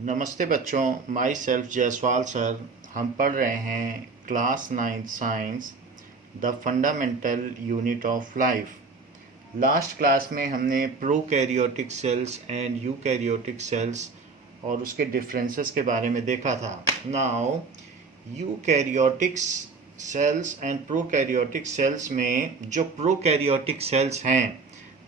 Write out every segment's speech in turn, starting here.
नमस्ते बच्चों, my self Jaiswal sir. हम पढ़ रहे हैं class 9th science the fundamental unit of life. Last class में हमने prokaryotic cells and eukaryotic cells और उसके डिफरेंसेस के बारे में देखा था। Now eukaryotic cells and prokaryotic cells में जो प्रोकैरियोटिक सेल्स हैं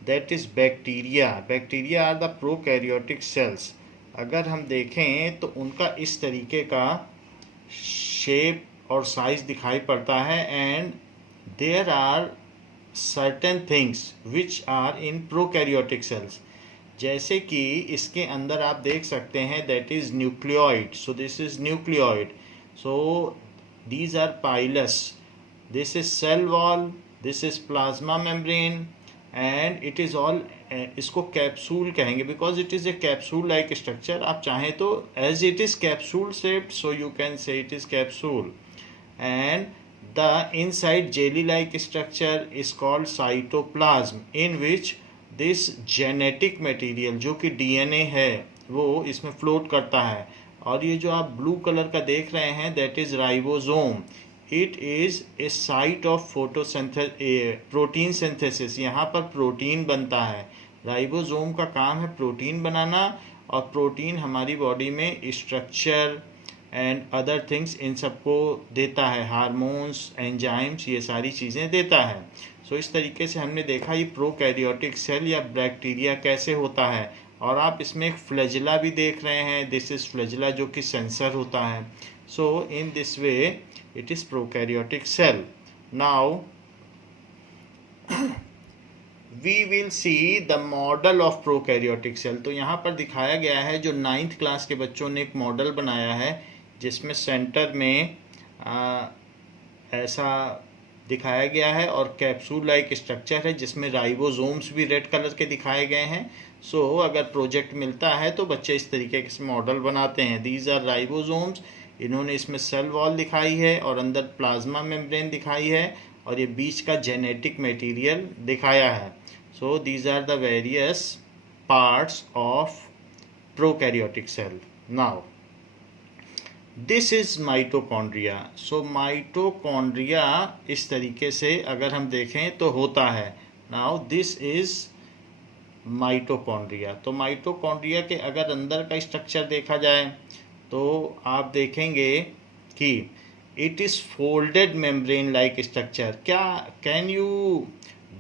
that is bacteria are the prokaryotic cells. अगर हम देखें तो उनका इस तरीके का शेप और साइज दिखाई पड़ता है and there are certain things which are in prokaryotic cells. जैसे कि इसके अंदर आप देख सकते हैं that is nucleoid. So this is nucleoid. So these are pilus, this is cell wall, this is plasma membrane and it is all, इसको capsule कहेंगे because it is a capsule like structure. आप चाहें तो as it is capsule shaped so you can say it is capsule and the inside jelly like structure is called cytoplasm in which this genetic material जो कि DNA है वो इसमें float करता है। और ये जो आप ब्लू कलर का देख रहे हैं that is ribosome. It is A site of protein synthesis. यहाँ पर प्रोटीन बनता है। राइबोसोम का काम है प्रोटीन बनाना और प्रोटीन हमारी बॉडी में structure and other things in सबको देता है, हार्मोन्स, एंजाइम्स, ये सारी चीज़ें देता है। सो इस तरीके से हमने देखा ये प्रोकैरियोटिक सेल या बैक्टीरिया कैसे होता है। और आप इसमें एक फ्लैजिला भी देख रहे हैं, दिस इज फ्लैजिला जो कि सेंसर होता है। So in this way it is prokaryotic cell. Now we will see the model of prokaryotic cell. तो यहाँ पर दिखाया गया है जो 9th क्लास के बच्चों ने एक मॉडल बनाया है जिसमें सेंटर में ऐसा दिखाया गया है और कैप्सूल लाइक स्ट्रक्चर है जिसमें राइबोसोम्स भी रेड कलर के दिखाए गए हैं। सो अगर प्रोजेक्ट मिलता है तो बच्चे इस तरीके से मॉडल बनाते हैं। These are ribosomes. इन्होंने इसमें सेल वॉल दिखाई है और अंदर प्लाज्मा मेम्ब्रेन दिखाई है और ये बीच का जेनेटिक मटेरियल दिखाया है। So these are the various parts of prokaryotic cell. Now this is mitochondria. So mitochondria इस तरीके से अगर हम देखें तो होता है। Now this is mitochondria. तो माइटोकॉन्ड्रिया के अगर अंदर का स्ट्रक्चर देखा जाए तो आप देखेंगे कि it is folded membrane like structure. क्या can you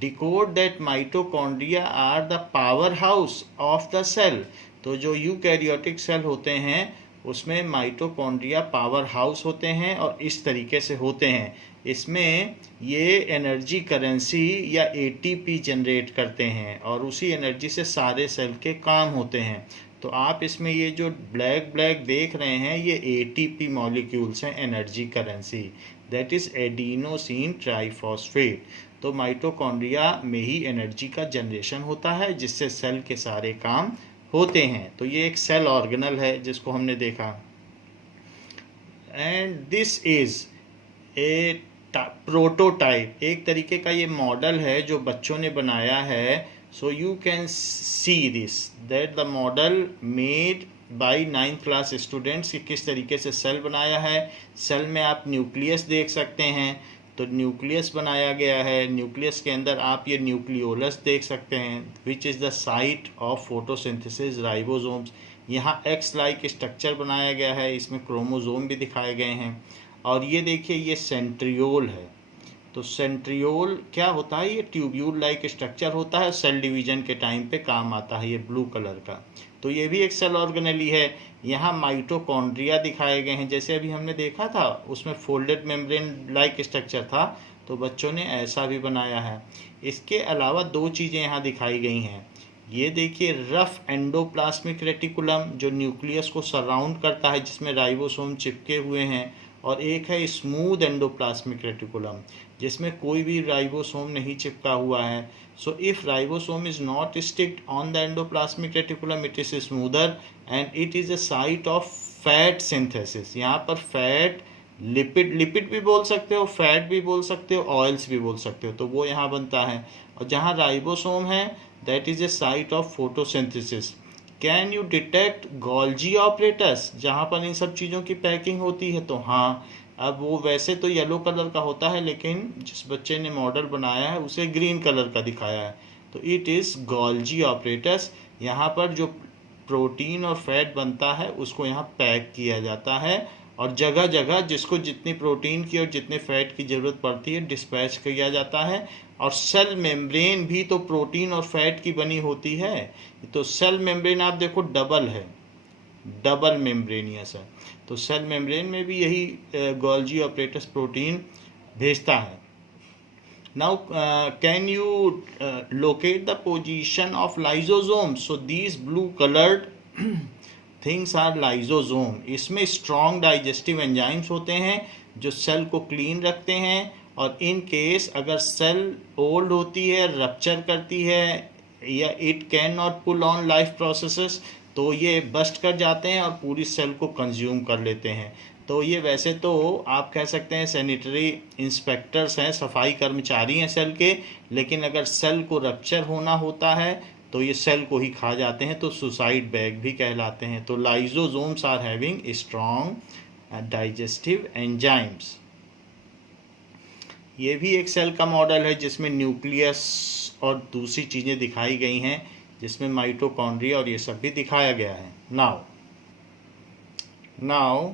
decode that mitochondria are the power house of the cell. तो जो यूकैरियोटिक सेल होते हैं उसमें माइटोकॉन्ड्रिया पावर हाउस होते हैं और इस तरीके से होते हैं। इसमें ये एनर्जी करेंसी या एटीपी जनरेट करते हैं और उसी एनर्जी से सारे सेल के काम होते हैं। तो आप इसमें ये जो ब्लैक ब्लैक देख रहे हैं ये एटीपी मॉलिक्यूल्स हैं, energy currency, that is adenosine triphosphate. तो माइटोकॉन्ड्रिया में ही एनर्जी का जनरेशन होता है जिससे सेल के सारे काम होते हैं। तो ये एक सेल ऑर्गेनल है जिसको हमने देखा and this is a prototype. एक तरीके का ये मॉडल है जो बच्चों ने बनाया है। सो you can see this that the model made by 9th class students. किस तरीके से सेल बनाया है। सेल में आप न्यूक्लियस देख सकते हैं, तो न्यूक्लियस बनाया गया है। न्यूक्लियस के अंदर आप ये न्यूक्लियोलस देख सकते हैं which is the site of photosynthesis ribosomes. यहाँ एक्स लाइक स्ट्रक्चर बनाया गया है, इसमें क्रोमोसोम भी दिखाए गए हैं। और ये देखिए ये सेंट्रियोल है। तो सेंट्रियोल क्या होता है, ये ट्यूब्यूल लाइक स्ट्रक्चर होता है, सेल डिवीजन के टाइम पे काम आता है, ये ब्लू कलर का। तो ये भी एक सेल ऑर्गेनल ही है। यहाँ माइटोकॉन्ड्रिया दिखाए गए हैं, जैसे अभी हमने देखा था उसमें फोल्डेड मेम्ब्रेन लाइक स्ट्रक्चर था तो बच्चों ने ऐसा भी बनाया है। इसके अलावा दो चीज़ें यहाँ दिखाई गई हैं। ये देखिए रफ एंडोप्लाज्मिक रेटिकुलम जो न्यूक्लियस को सराउंड करता है जिसमें राइबोसोम चिपके हुए हैं, और एक है स्मूथ एंडोप्लाज्मिक रेटिकुलम जिसमें कोई भी राइबोसोम नहीं चिपका हुआ है। So if ribosome is not sticked on the endoplasmic reticulum it is smoother and it is a site of fat synthesis. यहाँ पर फैट, लिपिड भी बोल सकते हो, फैट भी बोल सकते हो, ऑयल्स भी बोल सकते हो, तो वो यहाँ बनता है। और जहाँ राइबोसोम है that is a site of photosynthesis. Can you detect Golgi apparatus, जहाँ पर इन सब चीज़ों की पैकिंग होती है? तो हाँ, अब वो वैसे तो येलो कलर का होता है, लेकिन जिस बच्चे ने मॉडल बनाया है उसे ग्रीन कलर का दिखाया है, तो इट इज़ गोल्जी ऑपरेटस। यहाँ पर जो प्रोटीन और फैट बनता है उसको यहाँ पैक किया जाता है, और जगह जगह जिसको जितनी प्रोटीन की और जितने फैट की ज़रूरत पड़ती है डिस्पैच किया जाता है। और सेल मेम्ब्रेन भी तो प्रोटीन और फैट की बनी होती है, तो सेल मेम्ब्रेन आप देखो डबल है, डबल मेम्ब्रेनियस है, तो सेल मेम्ब्रेन में भी यही गोल्जी ऑपरेटस प्रोटीन भेजता है। Now, can you locate the position of lysosome? So these blue colored things are lysosome. इसमें strong digestive enzymes होते हैं जो सेल को क्लीन रखते हैं, और इन केस अगर सेल ओल्ड होती है, रप्चर करती है, या it can not pull on life processes, तो ये बस्ट कर जाते हैं और पूरी सेल को कंज्यूम कर लेते हैं। तो ये वैसे तो आप कह सकते हैं सैनिटरी इंस्पेक्टर्स हैं, सफाई कर्मचारी हैं सेल के, लेकिन अगर सेल को रप्चर होना होता है तो ये सेल को ही खा जाते हैं, तो सुसाइड बैग भी कहलाते हैं। तो lysosomes are having strong digestive enzymes. ये भी एक सेल का मॉडल है जिसमें न्यूक्लियस और दूसरी चीज़ें दिखाई गई हैं, जिसमें माइटोकॉन्ड्रिया और ये सब भी दिखाया गया है। नाउ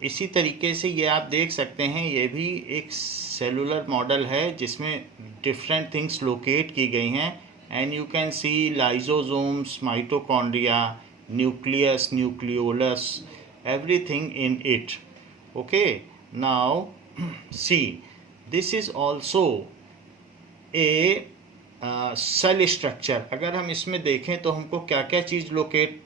इसी तरीके से ये आप देख सकते हैं, ये भी एक सेलुलर मॉडल है जिसमें डिफरेंट थिंग्स लोकेट की गई हैं, and you can see lysosomes, mitochondria, nucleus, nucleolus, everything in it. Okay, now see, this is also a cell structure. अगर हम इसमें देखें तो हमको क्या क्या चीज़ लोकेट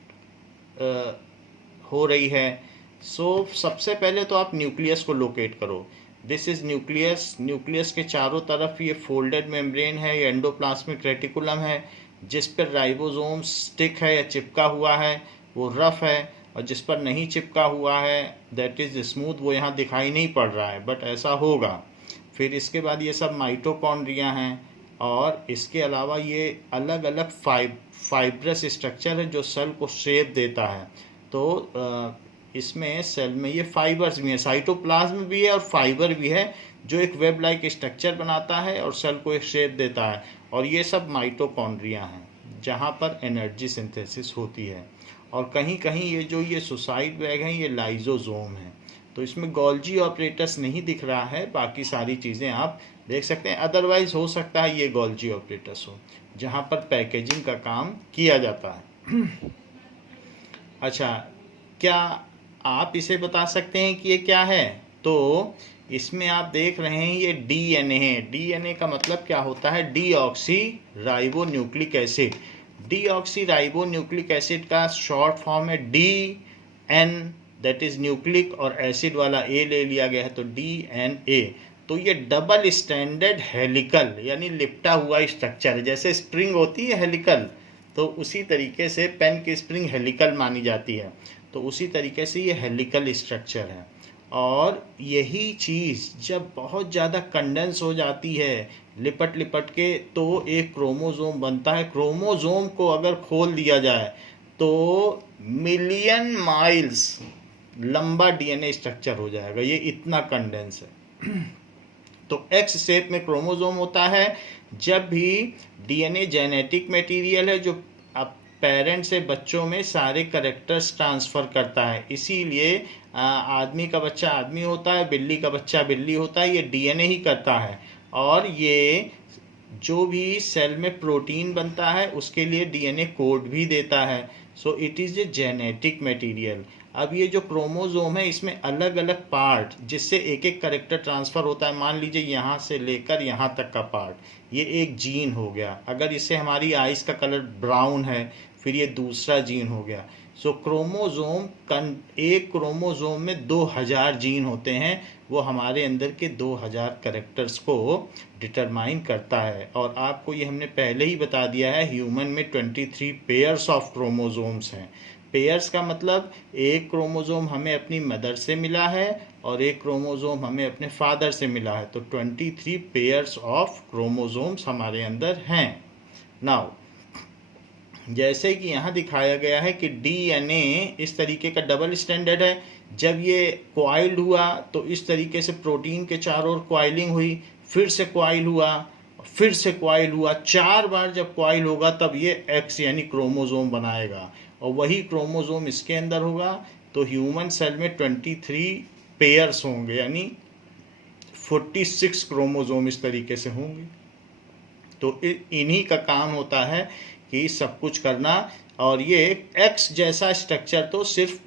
हो रही है। सबसे पहले तो आप न्यूक्लियस को लोकेट करो। This is nucleus. न्यूक्लियस के चारों तरफ ये फोल्डेड मेम्ब्रेन है, ये एंडोप्लाज्मिक रेटिकुलम है, जिस पर राइबोसोम स्टिक है या चिपका हुआ है वो रफ है, और जिस पर नहीं चिपका हुआ है दैट इज स्मूथ। वो यहाँ दिखाई नहीं पड़ रहा है बट ऐसा होगा। फिर इसके बाद ये सब माइटोकॉन्ड्रिया हैं, और इसके अलावा ये अलग अलग फाइब्रस स्ट्रक्चर है जो सेल को शेप देता है। तो इसमें सेल में ये फाइबर्स भी हैं, साइटोप्लाज्म भी है और फाइबर भी है, जो एक वेब लाइक स्ट्रक्चर बनाता है और सेल को एक शेप देता है। और ये सब माइटोकॉन्ड्रिया हैं जहाँ पर एनर्जी सिंथेसिस होती है। और कहीं कहीं ये सुसाइड बैग हैं, ये लाइजोसोम है। तो इसमें गोल्जी ऑपरेटस नहीं दिख रहा है, बाकी सारी चीज़ें आप देख सकते हैं। अदरवाइज हो सकता है ये गोल्जी ऑपरेटस हो, जहाँ पर पैकेजिंग का काम किया जाता है। अच्छा, क्या आप इसे बता सकते हैं कि ये क्या है? तो इसमें आप देख रहे हैं ये डीएनए है। डीएनए का मतलब क्या होता है? Deoxy ribonucleic acid. Deoxy ribonucleic acid का शॉर्ट फॉर्म है डीएन, दैट इज न्यूक्लिक, और एसिड वाला ए ले लिया गया है तो डीएनए। तो ये डबल स्टैंडर्ड हेलिकल यानी लिपटा हुआ स्ट्रक्चर है। जैसे स्प्रिंग होती है हेलिकल, तो उसी तरीके से पेन की स्प्रिंग हेलिकल मानी जाती है, तो उसी तरीके से ये हेलिकल स्ट्रक्चर है। और यही चीज़ जब बहुत ज़्यादा कंडेंस हो जाती है लिपट लिपट के, तो एक क्रोमोसोम बनता है। क्रोमोसोम को अगर खोल दिया जाए तो मिलियन माइल्स लंबा डीएनए स्ट्रक्चर हो जाएगा, ये इतना कंडेंस है। तो एक्स शेप में क्रोमोसोम होता है। जब भी डीएनए जेनेटिक मटेरियल है जो पेरेंट से बच्चों में सारे कैरेक्टर्स ट्रांसफ़र करता है, इसीलिए आदमी का बच्चा आदमी होता है, बिल्ली का बच्चा बिल्ली होता है, ये डीएनए ही करता है। और ये जो भी सेल में प्रोटीन बनता है उसके लिए डीएनए कोड भी देता है। So it is a genetic material. अब ये जो क्रोमोसोम है इसमें अलग अलग पार्ट जिससे एक एक कैरेक्टर ट्रांसफ़र होता है। मान लीजिए यहाँ से लेकर यहाँ तक का पार्ट, ये एक जीन हो गया। अगर इससे हमारी आइज़ का कलर ब्राउन है, फिर ये दूसरा जीन हो गया। सो एक क्रोमोसोम में 2000 जीन होते हैं, वो हमारे अंदर के 2000 कैरेक्टर्स को डिटरमाइन करता है। और आपको ये हमने पहले ही बता दिया है, ह्यूमन में 23 पेयर्स ऑफ क्रोमोसोम्स हैं। पेयर्स का मतलब एक क्रोमोसोम हमें अपनी मदर से मिला है और एक क्रोमोसोम हमें अपने फादर से मिला है। तो 23 पेयर्स ऑफ क्रोमोसोम्स हमारे अंदर हैं। नाउ जैसे कि यहाँ दिखाया गया है कि डीएनए इस तरीके का डबल स्टैंडर्ड है। जब ये क्वाइल्ड हुआ तो इस तरीके से प्रोटीन के चारों ओर क्वाइलिंग हुई, फिर से क्वाइल हुआ, फिर से क्वाइल हुआ, 4 बार जब क्वाइल होगा तब ये एक्स यानी क्रोमोजोम बनाएगा, और वही क्रोमोजोम इसके अंदर होगा। तो ह्यूमन सेल में 23 पेयर्स होंगे, यानी 46 क्रोमोजोम इस तरीके से होंगे। तो इन्हीं का काम होता है कि सब कुछ करना। और ये एक्स जैसा स्ट्रक्चर तो सिर्फ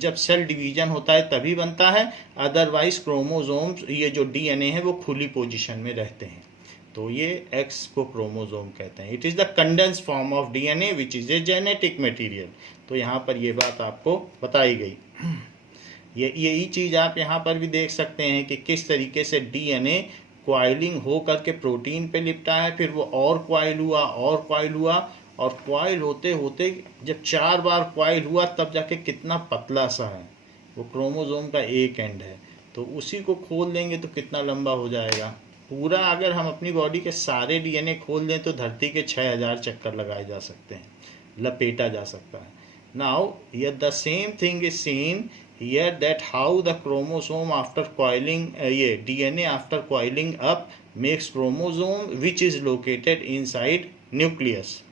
जब सेल डिवीजन होता है तभी बनता है, अदरवाइज क्रोमोजोम्स ये जो डीएनए है वो खुली पोजीशन में रहते हैं। तो ये एक्स को क्रोमोजोम कहते हैं। It is the condense form of DNA which is a genetic material. तो यहाँ पर ये बात आपको बताई गई। यही चीज़ आप यहाँ पर भी देख सकते हैं कि किस तरीके से डीएनए क्वाइलिंग हो करके प्रोटीन पे लिपटा है, फिर वो और क्वाइल हुआ और क्वाइल हुआ, और क्वाइल होते होते जब 4 बार क्वाइल हुआ तब जाके कितना पतला सा है, वो क्रोमोजोम का एक एंड है। तो उसी को खोल देंगे तो कितना लंबा हो जाएगा। पूरा अगर हम अपनी बॉडी के सारे डीएनए खोल दें तो धरती के 6000 चक्कर लगाए जा सकते हैं, लपेटा जा सकता है। नाउ ये the same thing is seen here that how the chromosome after coiling ये DNA after coiling up makes chromosome which is located inside nucleus।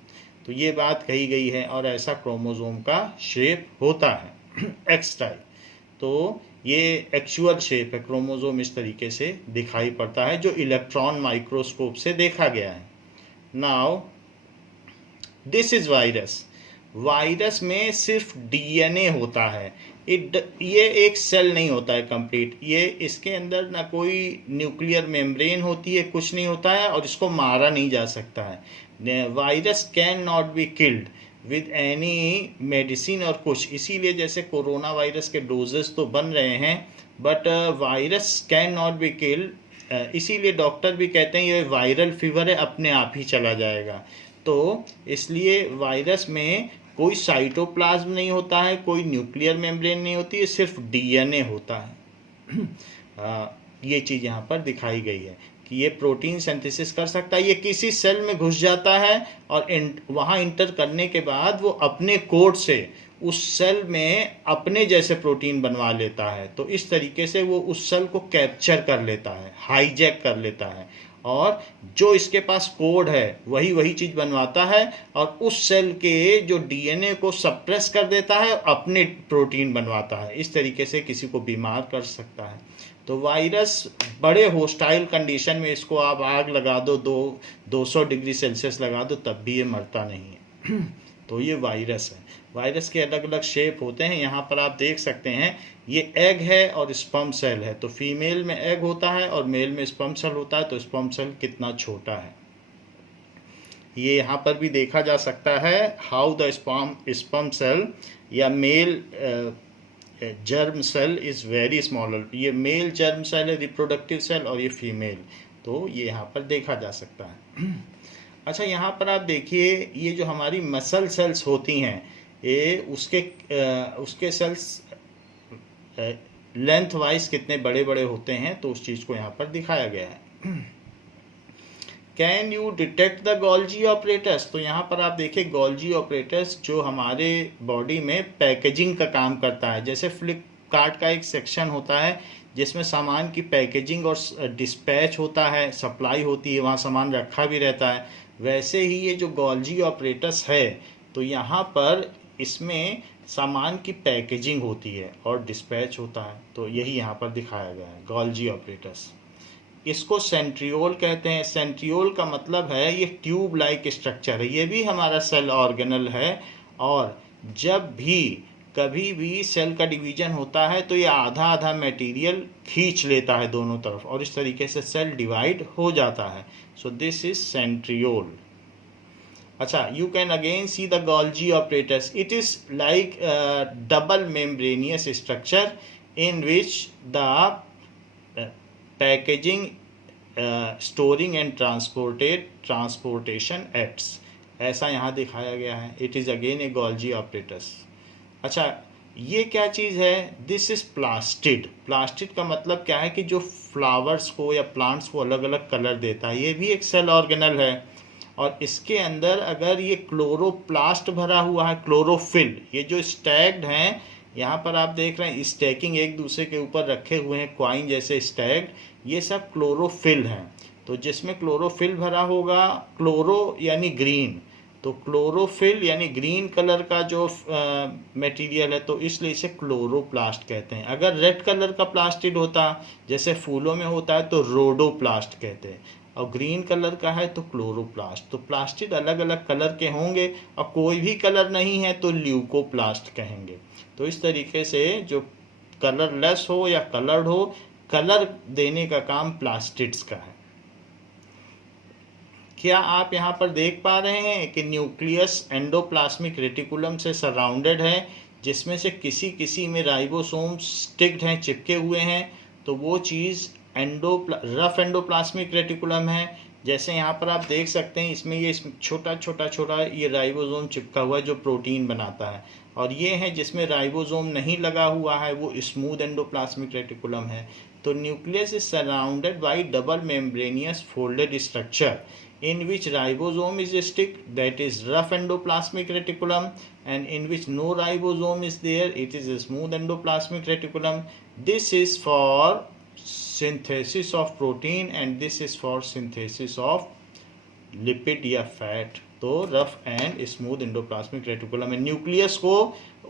तो ये बात कही गई है, और ऐसा क्रोमोसोम का शेप होता है एक्स टाइप। तो ये एक्चुअल शेप है, क्रोमोसोम इस तरीके से दिखाई पड़ता है जो इलेक्ट्रॉन माइक्रोस्कोप से देखा गया है। Now this is virus. Virus में सिर्फ डीएनए होता है, ये एक सेल नहीं होता है कंप्लीट। ये इसके अंदर ना कोई न्यूक्लियर मेम्ब्रेन होती है, कुछ नहीं होता है, और इसको मारा नहीं जा सकता है। Virus can not be killed with any medicine और कुछ। इसीलिए जैसे कोरोना वायरस के डोजेस तो बन रहे हैं, but virus can not be killed. इसीलिए डॉक्टर भी कहते हैं ये वायरल फीवर है, अपने आप ही चला जाएगा। तो इसलिए वायरस में कोई साइटोप्लाज्म नहीं होता है, कोई न्यूक्लियर मेम्ब्रेन नहीं होती है, सिर्फ डीएनए होता है। ये चीज़ यहाँ पर दिखाई गई है कि ये प्रोटीन सिंथेसिस कर सकता है। ये किसी सेल में घुस जाता है और वहाँ इंटर करने के बाद वो अपने कोड से उस सेल में अपने जैसे प्रोटीन बनवा लेता है। तो इस तरीके से वो उस सेल को कैप्चर कर लेता है, हाईजैक कर लेता है, और जो इसके पास कोड है वही वही चीज़ बनवाता है, और उस सेल के जो डीएनए को सप्रेस कर देता है, अपने प्रोटीन बनवाता है। इस तरीके से किसी को बीमार कर सकता है। तो वायरस बड़े होस्टाइल कंडीशन में इसको आप आग लगा दो, 200 डिग्री सेल्सियस लगा दो, तब भी ये मरता नहीं है। तो ये वायरस है। वायरस के अलग अलग शेप होते हैं, यहाँ पर आप देख सकते हैं। ये एग है और स्पर्म सेल है। तो फीमेल में एग होता है और मेल में स्पर्म सेल होता है। तो स्पर्म सेल कितना छोटा है ये यहाँ पर भी देखा जा सकता है। हाउ द स्पर्म सेल या male germ cell is very smaller. ये मेल जर्म सेल है, रिप्रोडक्टिव सेल, और ये फीमेल। तो ये यहाँ पर देखा जा सकता है। अच्छा, यहाँ पर आप देखिए, ये जो हमारी मसल सेल्स होती हैं, ये उसके सेल्स लेंथ वाइज कितने बड़े बड़े होते हैं, तो उस चीज़ को यहाँ पर दिखाया गया है। Can you detect the Golgi operators. तो यहाँ पर आप देखिए, गोल्जी ऑपरेटर्स जो हमारे बॉडी में पैकेजिंग का काम करता है। जैसे फ्लिपकार्ट का एक सेक्शन होता है जिसमें सामान की पैकेजिंग और डिस्पैच होता है, सप्लाई होती है, वहाँ सामान रखा भी रहता है। वैसे ही ये जो गोल्जी ऑपरेटर्स है, तो यहाँ पर इसमें सामान की पैकेजिंग होती है और डिस्पैच होता है। तो यही यहाँ पर दिखाया गया है, गोल्जी ऑपरेटर्स। इसको सेंट्रियोल कहते हैं। सेंट्रियोल का मतलब है ये ट्यूब लाइक स्ट्रक्चर है। ये भी हमारा सेल ऑर्गेनल है, और जब भी कभी भी सेल का डिवीजन होता है तो ये आधा आधा मटेरियल खींच लेता है दोनों तरफ, और इस तरीके से सेल डिवाइड हो जाता है। So this is centriole. अच्छा, you can again see the Golgi apparatus. It is like double membranous structure in which the packaging, storing and transportation acts. ऐसा यहाँ दिखाया गया है। It is again a Golgi apparatus. अच्छा, ये क्या चीज़ है? This is plastid. प्लास्टिड का मतलब क्या है कि जो फ्लावर्स को या प्लांट्स को अलग अलग कलर देता है। ये भी एक सेल ऑर्गेनल है। और इसके अंदर अगर ये क्लोरोप्लास्ट भरा हुआ है, क्लोरोफिल, ये जो स्टैग्ड हैं, यहाँ पर आप देख रहे हैं स्टैकिंग एक दूसरे के ऊपर रखे हुए हैं कॉइन जैसे स्टैग्ड, ये सब क्लोरोफिल हैं। तो जिसमें क्लोरोफिल भरा होगा, क्लोरो यानी ग्रीन, तो क्लोरोफिल यानी ग्रीन कलर का जो मटेरियल है, तो इसलिए इसे क्लोरोप्लास्ट कहते हैं। अगर रेड कलर का प्लास्टिड होता जैसे फूलों में होता है तो रोडोप्लास्ट कहते हैं, और ग्रीन कलर का है तो क्लोरोप्लास्ट। तो प्लास्टिड अलग अलग कलर के होंगे, और कोई भी कलर नहीं है तो ल्यूकोप्लास्ट कहेंगे। तो इस तरीके से जो कलरलेस हो या कलर्ड हो, कलर देने का काम प्लास्टिड्स का है। क्या आप यहाँ पर देख पा रहे हैं कि न्यूक्लियस एंडोप्लाज्मिक रेटिकुलम से सराउंडेड है, जिसमें से किसी किसी में राइबोसोम स्टिक्ड हैं, चिपके हुए हैं, तो वो चीज़ रफ एंडोप्लाज्मिक रेटिकुलम है। जैसे यहाँ पर आप देख सकते हैं, इसमें ये छोटा छोटा ये राइबोसोम चिपका हुआ है जो प्रोटीन बनाता है, और ये है जिसमें राइबोसोम नहीं लगा हुआ है, वो स्मूथ एंडोप्लाज्मिक रेटिकुलम है। तो nucleus is surrounded by double membranosus folded structure in which ribosome is stick, that is rough endoplasmic reticulum, and in which no ribosome is there, it is a smooth endoplasmic reticulum. This is for synthesis of protein and this is for synthesis of lipid या fat. तो rough and smooth endoplasmic reticulum है। Nucleus को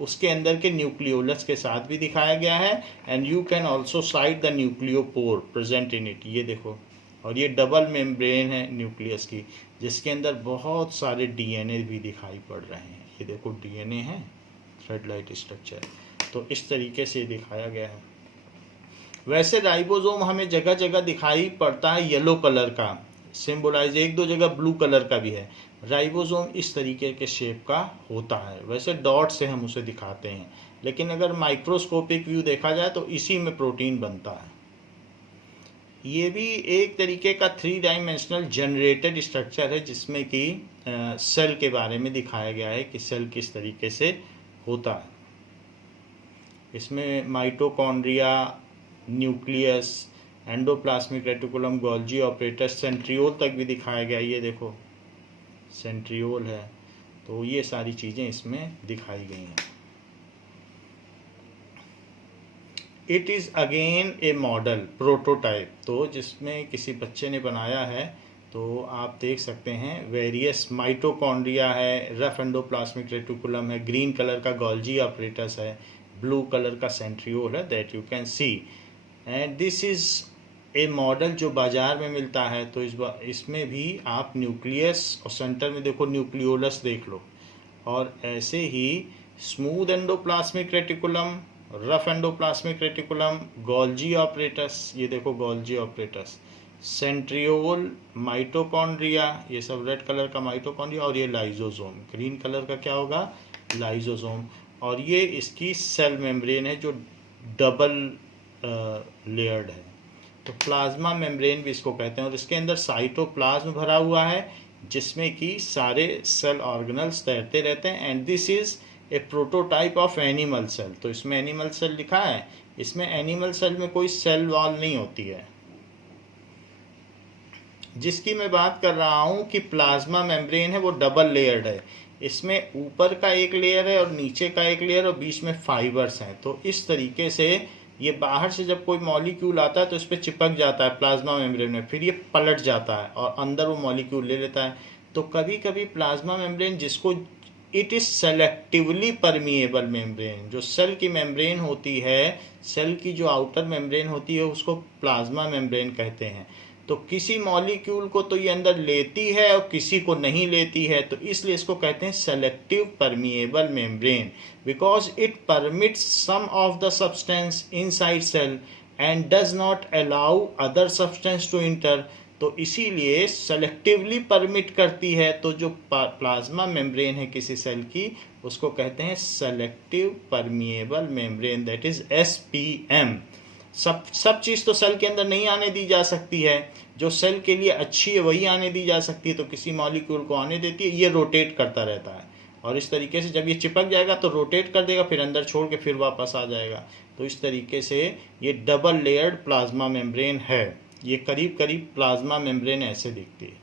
उसके अंदर के nucleolus के साथ भी दिखाया गया है, and you can also sight the nucleopore present in it, ये देखो। और ये डबल मेम्ब्रेन है न्यूक्लियस की, जिसके अंदर बहुत सारे डीएनए भी दिखाई पड़ रहे हैं। ये देखो डीएनए है, थ्रेड लाइट स्ट्रक्चर, तो इस तरीके से दिखाया गया है। वैसे राइबोसोम हमें जगह जगह दिखाई पड़ता है येलो कलर का, सिंबलाइज, एक दो जगह ब्लू कलर का भी है। राइबोसोम इस तरीके के शेप का होता है, वैसे डॉट से हम उसे दिखाते हैं, लेकिन अगर माइक्रोस्कोपिक व्यू देखा जाए तो इसी में प्रोटीन बनता है। ये भी एक तरीके का 3 डायमेंशनल जनरेटेड स्ट्रक्चर है, जिसमें कि सेल के बारे में दिखाया गया है कि सेल किस तरीके से होता है। इसमें mitochondria, nucleus, endoplasmic reticulum, Golgi apparatus, centriole तक भी दिखाया गया। ये देखो सेंट्रियोल है, तो ये सारी चीज़ें इसमें दिखाई गई हैं। It is again A model prototype, तो जिसमें किसी बच्चे ने बनाया है, तो आप देख सकते हैं वेरियस माइटोकॉन्ड्रिया है, रफ एंडोप्लाज्मिक रेटिकुलम है, ग्रीन कलर का गोल्जी ऑपरेटस है, ब्लू कलर का सेंट्रियोल है, that you can C. And this is A model जो बाज़ार में मिलता है। तो इसमें भी आप न्यूक्लियस और सेंटर में देखो न्यूक्लियोलस देख लो, और ऐसे ही smooth endoplasmic reticulum, rough endoplasmic reticulum, Golgi apparatus, ये देखो गोल्जी ऑपरेटस, सेंट्रियोल, माइटोकॉन्ड्रिया, ये सब रेड कलर का माइटोकॉन्ड्रिया, और ये लाइजोसोम, ग्रीन कलर का क्या होगा, लाइजोसोम। और ये इसकी सेल मेम्ब्रेन है जो डबल लेयर्ड है, तो प्लाज्मा मेम्ब्रेन भी इसको कहते हैं। और इसके अंदर साइटोप्लाज्म भरा हुआ है, जिसमें कि सारे सेल ऑर्गेनल्स तैरते रहते हैं। And this is a prototype of animal cell, तो इसमें एनिमल सेल लिखा है। इसमें एनिमल सेल में कोई सेल वॉल नहीं होती है। जिसकी मैं बात कर रहा हूँ कि प्लाज्मा मेम्ब्रेन है, वो डबल लेयर्ड है। इसमें ऊपर का एक लेयर है और नीचे का एक लेयर, और बीच में फाइबर्स हैं। तो इस तरीके से ये बाहर से जब कोई मॉलिक्यूल आता है तो इस पर चिपक जाता है प्लाज्मा मेम्ब्रेन में, फिर ये पलट जाता है और अंदर वो मॉलिक्यूल ले लेता है। तो कभी कभी प्लाज्मा मेम्ब्रेन, जिसको it is selectively permeable membrane, जो सेल की मेम्ब्रेन होती है, सेल की जो आउटर मेम्ब्रेन होती है, उसको प्लाज्मा मेम्ब्रेन कहते हैं। तो किसी मॉलिक्यूल को तो ये अंदर लेती है और किसी को नहीं लेती है, तो इसलिए इसको कहते हैं selective permeable membrane, because it permits some of the substance inside cell and does not allow other substance to enter. तो इसीलिए सेलेक्टिवली परमिट करती है। तो जो प्लाज्मा मेम्ब्रेन है किसी सेल की, उसको कहते हैं selective permeable membrane, that is SPM। सब चीज़ तो सेल के अंदर नहीं आने दी जा सकती है, जो सेल के लिए अच्छी है वही आने दी जा सकती है। तो किसी मॉलिक्यूल को आने देती है, ये रोटेट करता रहता है, और इस तरीके से जब ये चिपक जाएगा तो रोटेट कर देगा, फिर अंदर छोड़ के फिर वापस आ जाएगा। तो इस तरीके से ये डबल लेयर्ड प्लाज्मा मेम्ब्रेन है। ये करीब करीब प्लाज्मा मेम्ब्रेन ऐसे दिखती है।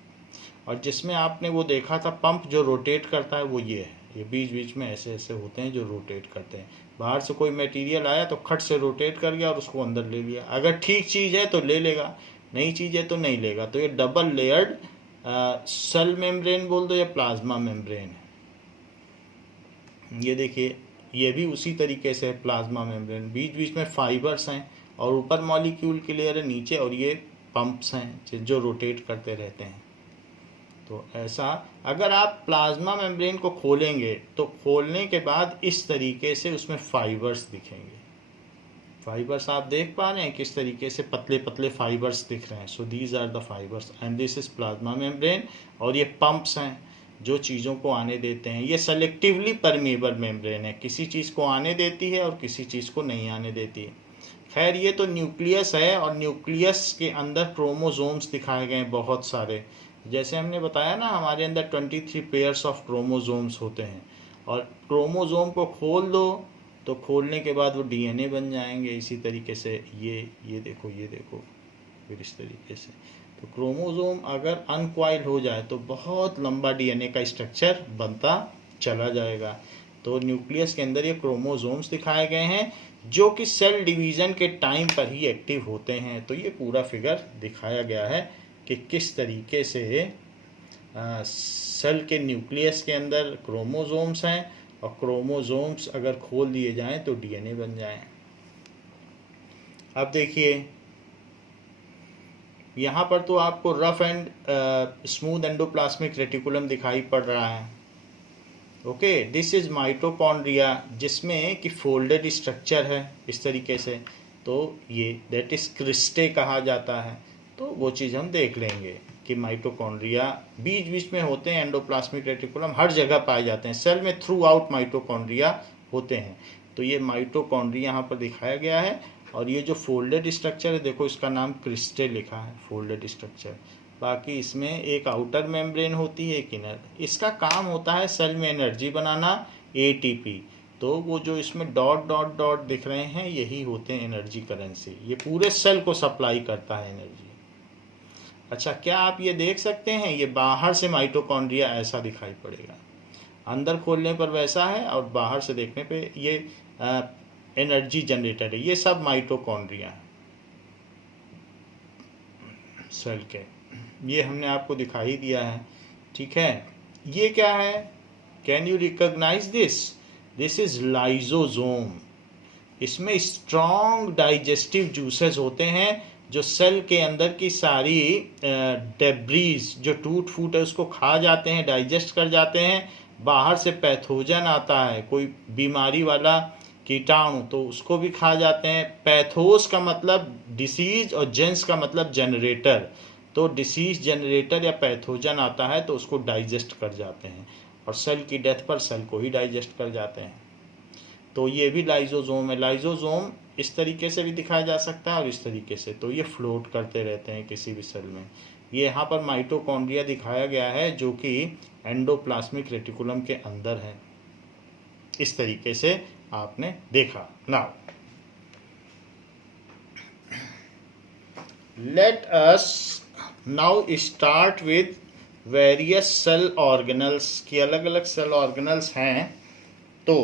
और जिसमें आपने वो देखा था पंप जो रोटेट करता है वो ये है, ये बीच बीच में ऐसे ऐसे होते हैं जो रोटेट करते हैं। बाहर से कोई मटेरियल आया तो खट से रोटेट कर गया और उसको अंदर ले लिया। अगर ठीक चीज़ है तो ले लेगा, नई चीज़ है तो नहीं लेगा। तो ये डबल लेयर्ड सेल मेम्ब्रेन बोल दो या प्लाज्मा मेम्ब्रेन है। ये देखिए, ये भी उसी तरीके से है प्लाज्मा मेम्ब्रेन। बीच बीच में फाइबर्स हैं और ऊपर मॉलिक्यूल की लेयर है नीचे, और ये पंप्स हैं जो रोटेट करते रहते हैं। तो ऐसा अगर आप प्लाज्मा मेम्ब्रेन को खोलेंगे तो खोलने के बाद इस तरीके से उसमें फाइबर्स दिखेंगे। फाइबर्स आप देख पा रहे हैं किस तरीके से पतले पतले फाइबर्स दिख रहे हैं। So these are the fibres and this is plasma membrane. और ये पंप्स हैं जो चीज़ों को आने देते हैं। ये सेलेक्टिवली परमेबल मेम्ब्रेन है, किसी चीज़ को आने देती है और किसी चीज़ को नहीं आने देती है। खैर ये तो न्यूक्लियस है, और न्यूक्लियस के अंदर क्रोमोसोम्स दिखाए गए हैं बहुत सारे। जैसे हमने बताया ना, हमारे अंदर 23 पेयर्स ऑफ क्रोमोसोम्स होते हैं, और क्रोमोसोम को खोल दो तो खोलने के बाद वो डीएनए बन जाएंगे। इसी तरीके से ये देखो, ये देखो, फिर इस तरीके से। तो क्रोमोसोम अगर अनकॉइल हो जाए तो बहुत लंबा डीएनए का स्ट्रक्चर बनता चला जाएगा। तो न्यूक्लियस के अंदर ये क्रोमोसोम्स दिखाए गए हैं जो कि सेल डिवीज़न के टाइम पर ही एक्टिव होते हैं। तो ये पूरा फिगर दिखाया गया है कि किस तरीके से सेल के न्यूक्लियस के अंदर क्रोमोसोम्स हैं, और क्रोमोसोम्स अगर खोल दिए जाएं तो डीएनए बन जाएं। अब देखिए, यहाँ पर तो आपको rough and smooth endoplasmic reticulum दिखाई पड़ रहा है। ओके, दिस इज माइटोकॉन्ड्रिया, जिसमें कि फोल्डेड स्ट्रक्चर है इस तरीके से। तो ये दैट इज क्रिस्टे कहा जाता है। तो वो चीज़ हम देख लेंगे कि माइटोकॉन्ड्रिया बीच बीच में होते हैं। एंडोप्लाज्मिक रेटिकुलम हर जगह पाए जाते हैं सेल में, थ्रू आउट माइटोकॉन्ड्रिया होते हैं। तो ये माइटोकॉन्ड्रिया यहाँ पर दिखाया गया है। और ये जो फोल्डेड स्ट्रक्चर है, देखो इसका नाम क्रिस्टे लिखा है, फोल्डेड स्ट्रक्चर। बाकी इसमें एक आउटर मेम्ब्रेन होती है, एक इनर। इसका काम होता है सेल में एनर्जी बनाना, एटीपी। तो वो जो इसमें डॉट डॉट डॉट दिख रहे हैं, यही होते हैं एनर्जी करेंसी। ये पूरे सेल को सप्लाई करता है एनर्जी। अच्छा, क्या आप ये देख सकते हैं, ये बाहर से माइटोकॉन्ड्रिया ऐसा दिखाई पड़ेगा, अंदर खोलने पर वैसा है, और बाहर से देखने पे ये एनर्जी जनरेटर है। ये सब माइटोकॉन्ड्रिया सेल के, ये हमने आपको दिखाई दिया है। ठीक है, ये क्या है, can you recognise this? This is lysosome. इसमें स्ट्रॉन्ग डाइजेस्टिव जूसेस होते हैं जो सेल के अंदर की सारी डेब्रीज जो टूट फूट है उसको खा जाते हैं, डाइजेस्ट कर जाते हैं। बाहर से पैथोजन आता है, कोई बीमारी वाला कीटाणु, तो उसको भी खा जाते हैं। पैथोस का मतलब डिसीज और जेंस का मतलब जनरेटर। तो डिसीज जनरेटर या पैथोजन आता है तो उसको डाइजेस्ट कर जाते हैं, और सेल की डेथ पर सेल को ही डाइजेस्ट कर जाते हैं। तो ये भी लाइजोसोम है। लाइजोसोम इस तरीके से भी दिखाया जा सकता है और इस तरीके से। तो ये फ्लोट करते रहते हैं किसी भी सेल में। ये यहाँ पर माइटोकॉन्ड्रिया दिखाया गया है जो कि एंडोप्लाज्मिक रेटिकुलम के अंदर है। इस तरीके से आपने देखा। Now let us now start with various cell organelles की। अलग अलग सेल ऑर्गेनल्स हैं तो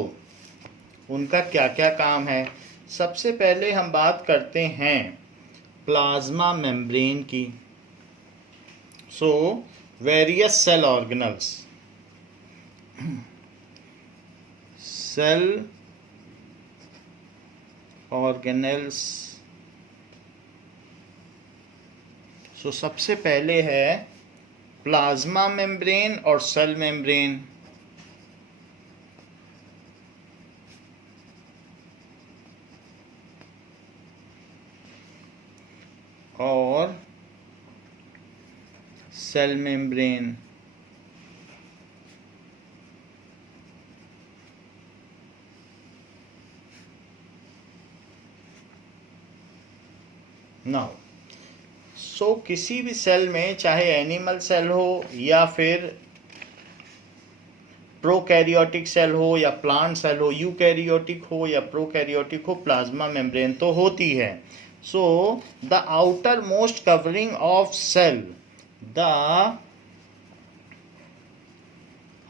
उनका क्या क्या काम है। सबसे पहले हम बात करते हैं प्लाज्मा मेम्ब्रेन की। So various cell organelles, cell organelles. So सबसे पहले है प्लाज्मा मेम्ब्रेन और सेल मेम्ब्रेन। और सेल मेम्ब्रेन। नाउ सो किसी भी सेल में, चाहे एनिमल सेल हो या फिर प्रोकैरियोटिक सेल हो या प्लांट सेल हो, यूकैरियोटिक हो या प्रोकैरियोटिक हो, प्लाज्मा मेम्ब्रेन तो होती है। So the outermost covering of cell, the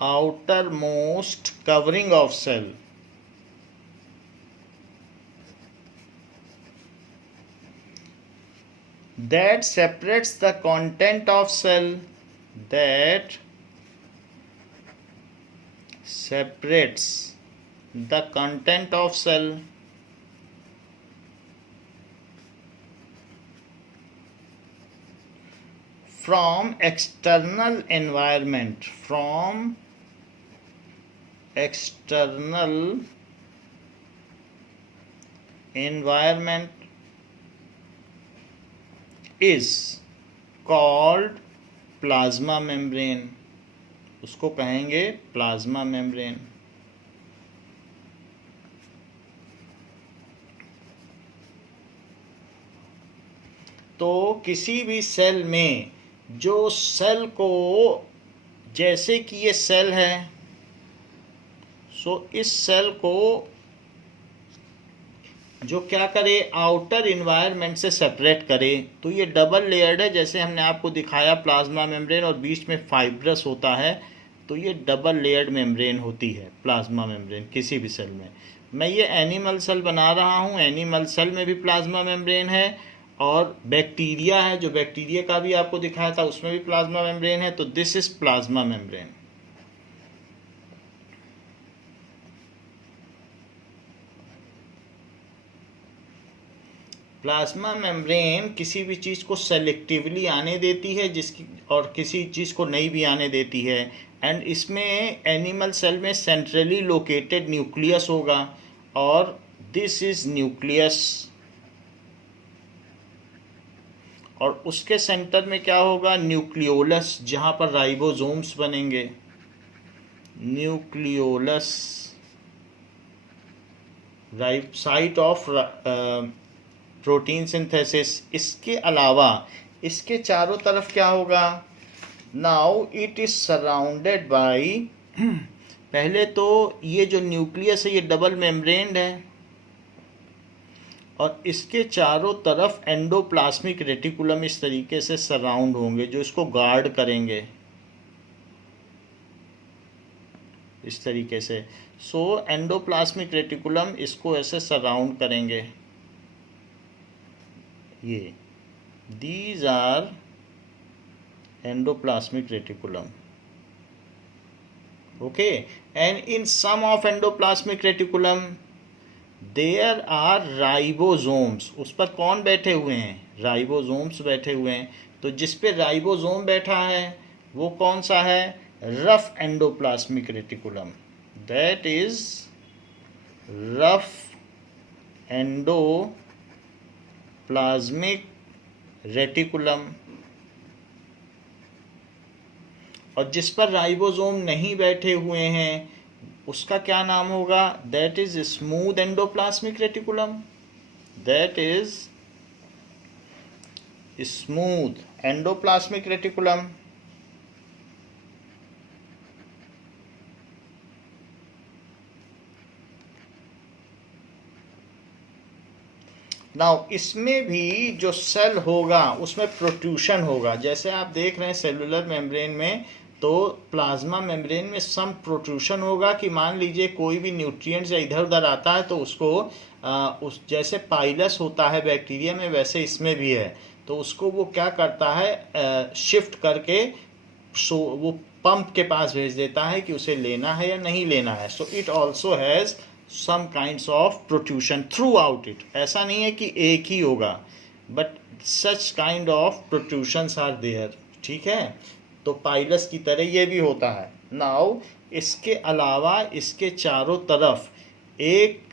outermost covering of cell that separates the content of cell that separates the content of cell from external environment, from external environment is called plasma membrane. उसको कहेंगे plasma membrane. तो किसी भी cell में जो cell को, जैसे कि ये सेल है, सो इस सेल को जो क्या करे, आउटर इन्वायरमेंट से सेपरेट करे. तो ये डबल लेयर्ड है, जैसे हमने आपको दिखाया प्लाज्मा मेम्ब्रेन, और बीच में फाइब्रस होता है. तो ये डबल लेयर्ड मेम्ब्रेन होती है प्लाज्मा मेम्ब्रेन किसी भी सेल में. मैं ये एनिमल सेल बना रहा हूँ, एनिमल सेल में भी प्लाज्मा मेम्ब्रेन है, और बैक्टीरिया है, जो बैक्टीरिया का भी आपको दिखाया था, उसमें भी प्लाज्मा मेम्ब्रेन है. तो this is plasma membrane. Plasma membrane किसी भी चीज़ को सेलेक्टिवली आने देती है, जिसकी, और किसी चीज़ को नहीं भी आने देती है. एंड इसमें एनिमल सेल में सेंट्रली लोकेटेड न्यूक्लियस होगा, और दिस इज न्यूक्लियस. और उसके सेंटर में क्या होगा, न्यूक्लियोलस, जहाँ पर राइबोसोम्स बनेंगे. Nucleolus, site of protein synthesis. इसके अलावा इसके चारों तरफ क्या होगा, now it is surrounded by, पहले तो ये जो न्यूक्लियस है ये डबल मेम्ब्रेन्ड है, और इसके चारों तरफ एंडोप्लाज्मिक रेटिकुलम इस तरीके से सराउंड होंगे, जो इसको गार्ड करेंगे इस तरीके से. सो एंडोप्लाज्मिक रेटिकुलम इसको ऐसे सराउंड करेंगे. ये these are endoplasmic reticulum. Okay, and in some of endoplasmic reticulum there are ribosomes. उस पर कौन बैठे हुए हैं, राइबोसोम्स बैठे हुए हैं. तो जिस पे राइबोसोम बैठा है वो कौन सा है, rough endoplasmic reticulum. That is rough plasmic reticulum. और जिस पर राइबोसोम नहीं बैठे हुए हैं उसका क्या नाम होगा, that is smooth endoplasmic reticulum. That is smooth endoplasmic reticulum. Now इसमें भी जो सेल होगा उसमें प्रोट्रूशन होगा. जैसे आप देख रहे हैं सेलुलर मेम्ब्रेन में, तो प्लाज्मा मेम्ब्रेन में सम प्रोट्रूशन होगा कि मान लीजिए कोई भी न्यूट्रिएंट्स या इधर उधर आता है तो उसको उस जैसे पाइलस होता है बैक्टीरिया में, वैसे इसमें भी है. तो उसको वो क्या करता है, शिफ्ट करके वो पंप के पास भेज देता है कि उसे लेना है या नहीं लेना है. So it also has some kinds of protrusion throughout it. ऐसा नहीं है कि एक ही होगा, but such kind of protrusions are there. ठीक है, तो पाइलस की तरह ये भी होता है. नाउ इसके अलावा इसके चारों तरफ एक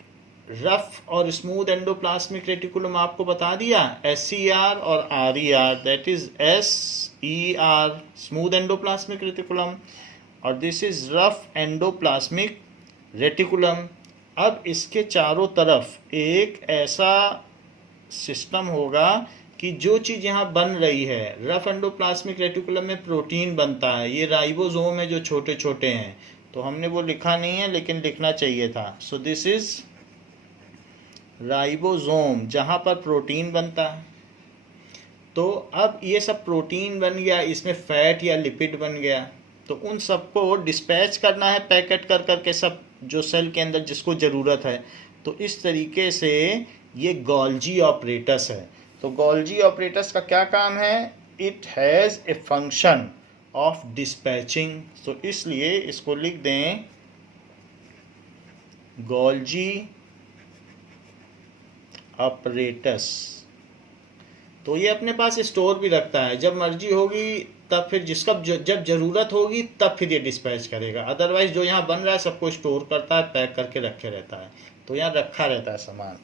रफ और स्मूथ एंडोप्लाज्मिक रेटिकुलम आपको बता दिया, SER और RER. That is SER, smooth endoplasmic reticulum, और this is rough endoplasmic reticulum. अब इसके चारों तरफ एक ऐसा सिस्टम होगा कि जो चीज़ यहाँ बन रही है, रफ एंडोप्लाज्मिक रेटिकुलम में प्रोटीन बनता है. ये राइबोसोम है जो छोटे छोटे हैं, तो हमने वो लिखा नहीं है लेकिन लिखना चाहिए था. सो दिस इज राइबोसोम, जहाँ पर प्रोटीन बनता है. तो अब ये सब प्रोटीन बन गया, इसमें फैट या लिपिड बन गया. तो उन सबको डिस्पैच करना है पैकेट कर करके, सब जो सेल के अंदर जिसको ज़रूरत है। तो इस तरीके से ये गोल्जी ऑपरेटस है। तो गोल्जी ऑपरेटस का क्या काम है? It has a function of dispatching. तो इसलिए इसको लिख दें गोल्जी ऑपरेटस। तो ये अपने पास स्टोर भी रखता है, जब मर्जी होगी तब फिर जिसका जब ज़रूरत होगी तब फिर ये डिस्पैच करेगा। अदरवाइज जो यहाँ बन रहा है सबको स्टोर करता है, पैक करके रखे रहता है, तो यहाँ रखा रहता है सामान।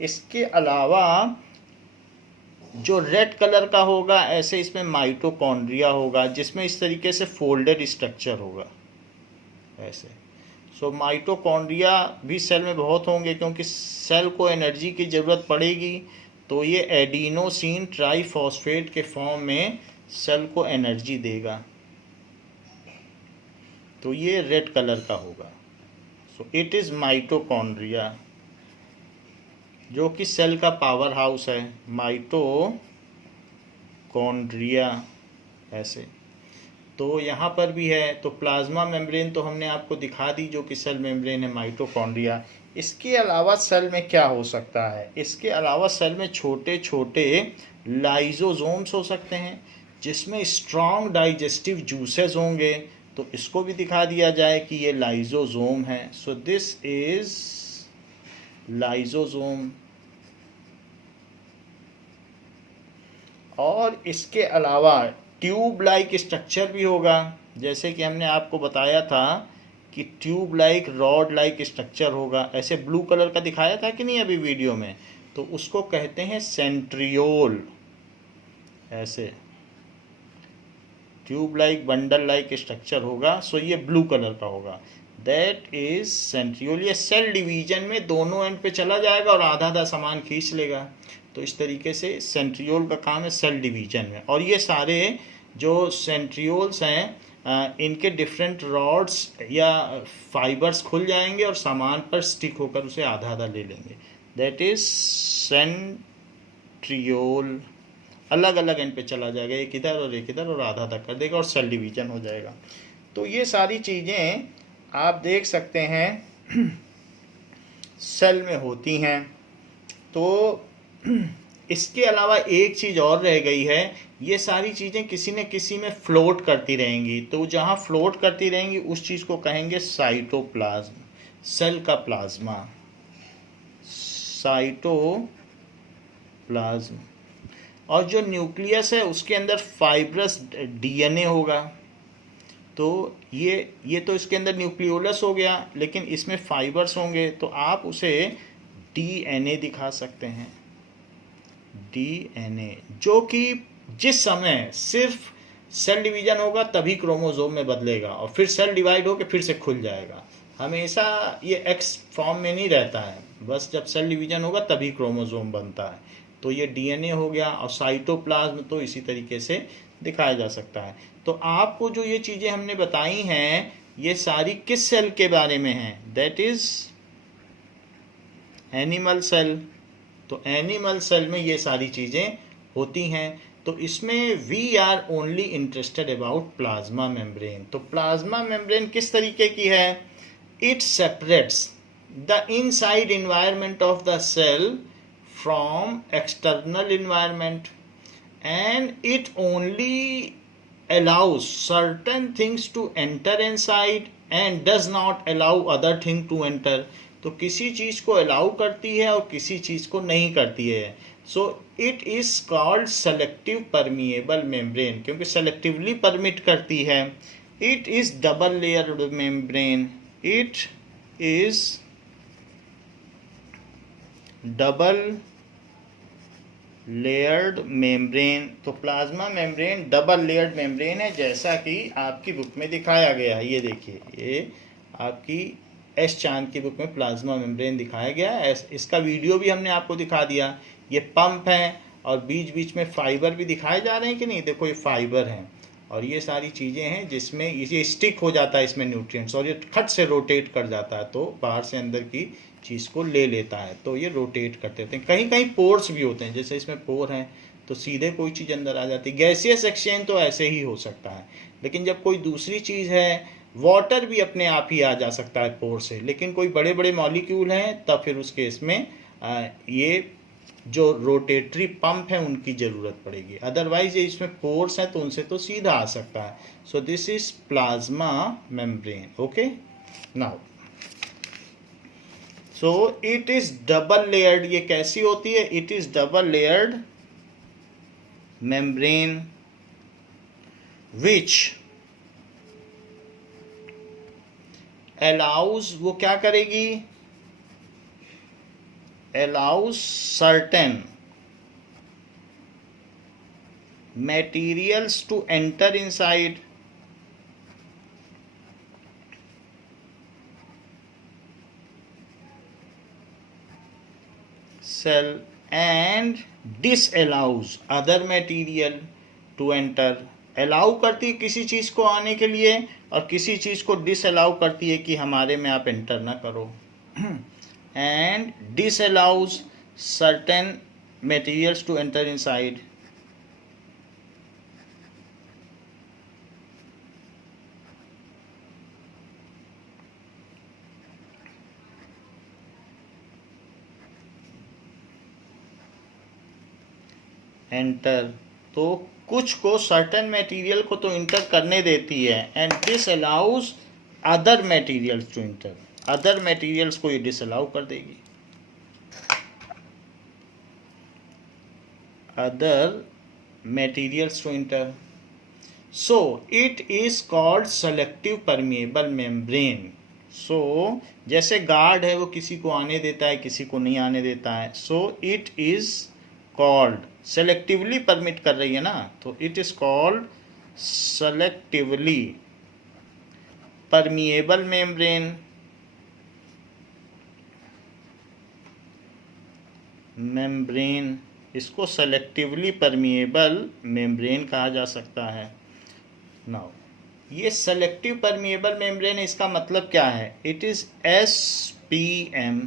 इसके अलावा जो रेड कलर का होगा, ऐसे इसमें माइटोकॉन्ड्रिया होगा, जिसमें इस तरीके से फोल्डेड स्ट्रक्चर होगा ऐसे। सो माइटोकॉन्ड्रिया भी सेल में बहुत होंगे, क्योंकि सेल को एनर्जी की ज़रूरत पड़ेगी, तो ये एडिनोसिन ट्राइफॉस्फेट के फॉर्म में सेल को एनर्जी देगा। तो ये रेड कलर का होगा। सो इट इज़ माइटोकॉन्ड्रिया, जो कि सेल का पावर हाउस है, माइटोकॉन्ड्रिया ऐसे। तो यहाँ पर भी है। तो प्लाज्मा मेम्ब्रेन तो हमने आपको दिखा दी, जो कि सेल मेम्ब्रेन है, माइटोकॉन्ड्रिया। इसके अलावा सेल में क्या हो सकता है? इसके अलावा सेल में छोटे छोटे लाइजोसोम्स हो सकते हैं, जिसमें स्ट्रॉन्ग डाइजेस्टिव जूसेस होंगे। तो इसको भी दिखा दिया जाए कि ये लाइजोसोम है। So this is lysosome. और इसके अलावा ट्यूब लाइक स्ट्रक्चर भी होगा, जैसे कि हमने आपको बताया था कि tube like rod like structure होगा। ऐसे ब्लू कलर का दिखाया था कि नहीं अभी वीडियो में? तो उसको कहते हैं सेंट्रियोल। ऐसे tube like bundle like structure होगा। सो ये ब्लू कलर का होगा, दैट इज सेंट्रियोल। ये सेल डिवीजन में दोनों एंड पे चला जाएगा और आधा आधा सामान खींच लेगा। तो इस तरीके से सेंट्रियोल का काम है सेल डिवीजन में। और ये सारे जो सेंट्रियोल्स हैं, इनके डिफरेंट रॉड्स या फाइबर्स खुल जाएंगे और सामान पर स्टिक होकर उसे आधा आधा ले लेंगे, दैट इज सेंट्रियोल। अलग अलग एंड पे चला जाएगा, एक इधर और एक इधर, और आधा आधा कर देगा और सेल डिवीजन हो जाएगा। तो ये सारी चीज़ें आप देख सकते हैं सेल में होती हैं। तो इसके अलावा एक चीज़ और रह गई है, ये सारी चीज़ें किसी न किसी में फ्लोट करती रहेंगी। तो जहाँ फ्लोट करती रहेंगी उस चीज़ को कहेंगे साइटोप्लाज्म, सेल का प्लाज्मा, साइटोप्लाज्म। और जो न्यूक्लियस है उसके अंदर फाइब्रस डीएनए होगा। तो ये तो इसके अंदर न्यूक्लियोलस हो गया, लेकिन इसमें फाइबर्स होंगे, तो आप उसे डीएनए दिखा सकते हैं। डीएनए जो कि जिस समय सिर्फ सेल डिवीजन होगा तभी क्रोमोसोम में बदलेगा, और फिर सेल डिवाइड होकर फिर से खुल जाएगा। हमेशा ये एक्स फॉर्म में नहीं रहता है, बस जब सेल डिवीजन होगा तभी क्रोमोसोम बनता है। तो ये डीएनए हो गया। और साइटोप्लाज्म तो इसी तरीके से दिखाया जा सकता है। तो आपको जो ये चीज़ें हमने बताई हैं, ये सारी किस सेल के बारे में हैं? That is animal cell. तो एनिमल सेल में ये सारी चीज़ें होती हैं। तो इसमें we are only interested about plasma membrane. तो प्लाज्मा मेम्ब्रेन किस तरीके की है? It separates the inside environment of the cell from external environment, and it only allows certain things to enter inside and does not allow other thing to enter. तो किसी चीज़ को allow करती है और किसी चीज़ को नहीं करती है। So it is called selective permeable membrane, क्योंकि सेलेक्टिवली परमिट करती है। It is double layered membrane. It is double layered membrane. तो plasma membrane double layered membrane है, जैसा कि आपकी बुक में दिखाया गया है। ये देखिए, ये आपकी एस चांद की बुक में प्लाज्मा मेम्ब्रेन दिखाया गया है। इसका वीडियो भी हमने आपको दिखा दिया। ये पंप है और बीच बीच में फाइबर भी दिखाए जा रहे हैं कि नहीं? देखो ये फाइबर हैं और ये सारी चीज़ें हैं जिसमें ये स्टिक हो जाता है इसमें न्यूट्रिएंट्स, और ये खट से रोटेट कर जाता है, तो बाहर से अंदर की चीज़ को ले लेता है। तो ये रोटेट करते रहते हैं। कहीं कहीं पोर्स भी होते हैं, जैसे इसमें पोर हैं तो सीधे कोई चीज़ अंदर आ जाती है। गैसियस एक्सचेंज तो ऐसे ही हो सकता है, लेकिन जब कोई दूसरी चीज़ है, वाटर भी अपने आप ही आ जा सकता है पोर से, लेकिन कोई बड़े बड़े मॉलिक्यूल हैं तब फिर उस केस में ये जो रोटेटरी पंप है उनकी ज़रूरत पड़ेगी। अदरवाइज ये इसमें पोर्स हैं तो उनसे तो सीधा आ सकता है। So this is plasma membrane. Okay, now so it is double layered. ये कैसी होती है? It is double layered membrane which allows, वो क्या करेगी? allows certain materials to enter inside cell and disallows other material to enter। Allow करती है किसी चीज़ को आने के लिए और किसी चीज़ को डिसअलाउ करती है कि हमारे में आप एंटर ना करो। and disallows certain materials to enter inside enter। तो कुछ को certain material को तो इंटर करने देती है and disallows other materials to enter। Other materials को ये डिसअलाउ कर देगी। Other materials to enter. So it is called selective permeable membrane. So जैसे गार्ड है, वो किसी को आने देता है, किसी को नहीं आने देता है। So it is called, selectively permit कर रही है ना, तो it is called selectively permeable membrane. Membrane, इसको सेलेक्टिवली परमिएबल मेम्ब्रेन कहा जा सकता है। नाउ ये सेलेक्टिव परमिएबल मेम्ब्रेन, इसका मतलब क्या है? It is SPM,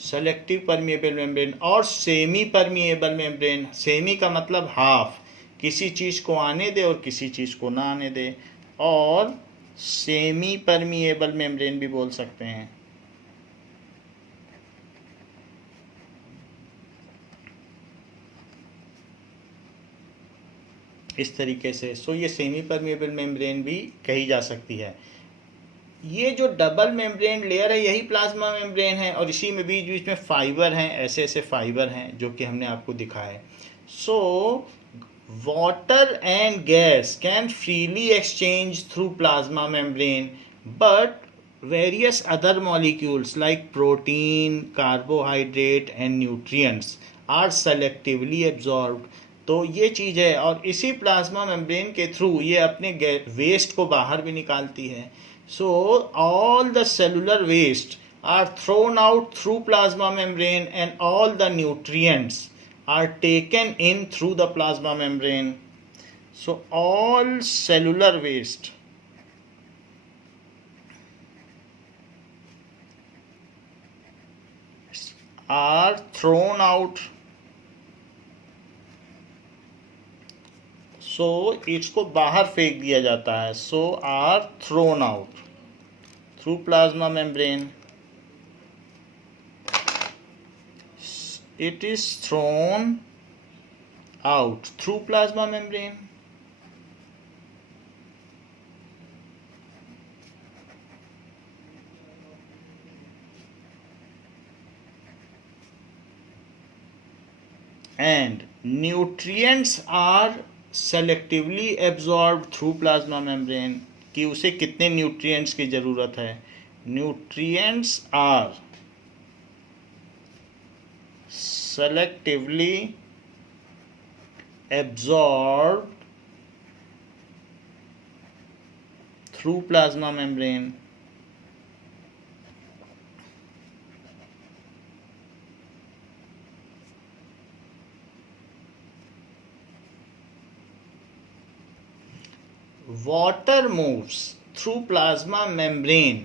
selective permeable membrane. और सेमी परमिएबल मेम्ब्रेन, सेमी का मतलब हाफ, किसी चीज़ को आने दे और किसी चीज़ को ना आने दे, और सेमी परमिएबल मेम्ब्रेन भी बोल सकते हैं। इस तरीके से। सो ये सेमी परमिएबल मेम्ब्रेन भी कही जा सकती है। ये जो डबल मेम्ब्रेन लेयर है यही प्लाज्मा मेम्ब्रेन है, और इसी में बीच बीच में फाइबर हैं, ऐसे ऐसे फाइबर हैं जो कि हमने आपको दिखाए। So water and gas can freely exchange through plasma membrane, but various other molecules like protein, carbohydrate and nutrients are selectively absorbed। तो ये चीज़ है, और इसी प्लाज्मा मेम्ब्रेन के थ्रू ये अपने वेस्ट को बाहर भी निकालती है। So all the cellular waste are thrown out through plasma membrane and all the nutrients are taken in through the plasma membrane. So all cellular waste are thrown out। So इसको बाहर फेंक दिया जाता है। So are thrown out through plasma membrane. It is thrown out through plasma membrane. and nutrients are selectively absorbed through plasma membrane। कि उसे कितने nutrients की ज़रूरत है? Nutrients are selectively absorbed through plasma membrane। Water moves through plasma membrane.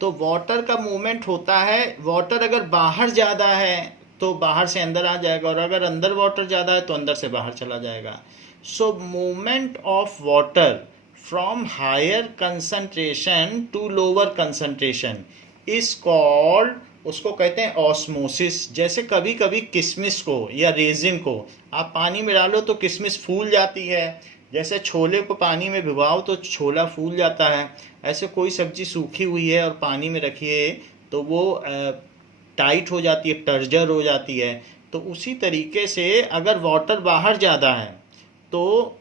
तो water का movement होता है, वाटर अगर बाहर ज़्यादा है तो बाहर से अंदर आ जाएगा, और अगर अंदर वाटर ज़्यादा है तो अंदर से बाहर चला जाएगा। So movement of water from higher concentration to lower concentration is called, उसको कहते हैं ऑस्मोसिस। जैसे कभी कभी किशमिश को या रेजिन को आप पानी में डालो तो किशमिश फूल जाती है, जैसे छोले को पानी में भिगोओ तो छोला फूल जाता है, ऐसे कोई सब्जी सूखी हुई है और पानी में रखिए तो वो टाइट हो जाती है, टर्जर हो जाती है। तो उसी तरीके से अगर वाटर बाहर ज़्यादा है तो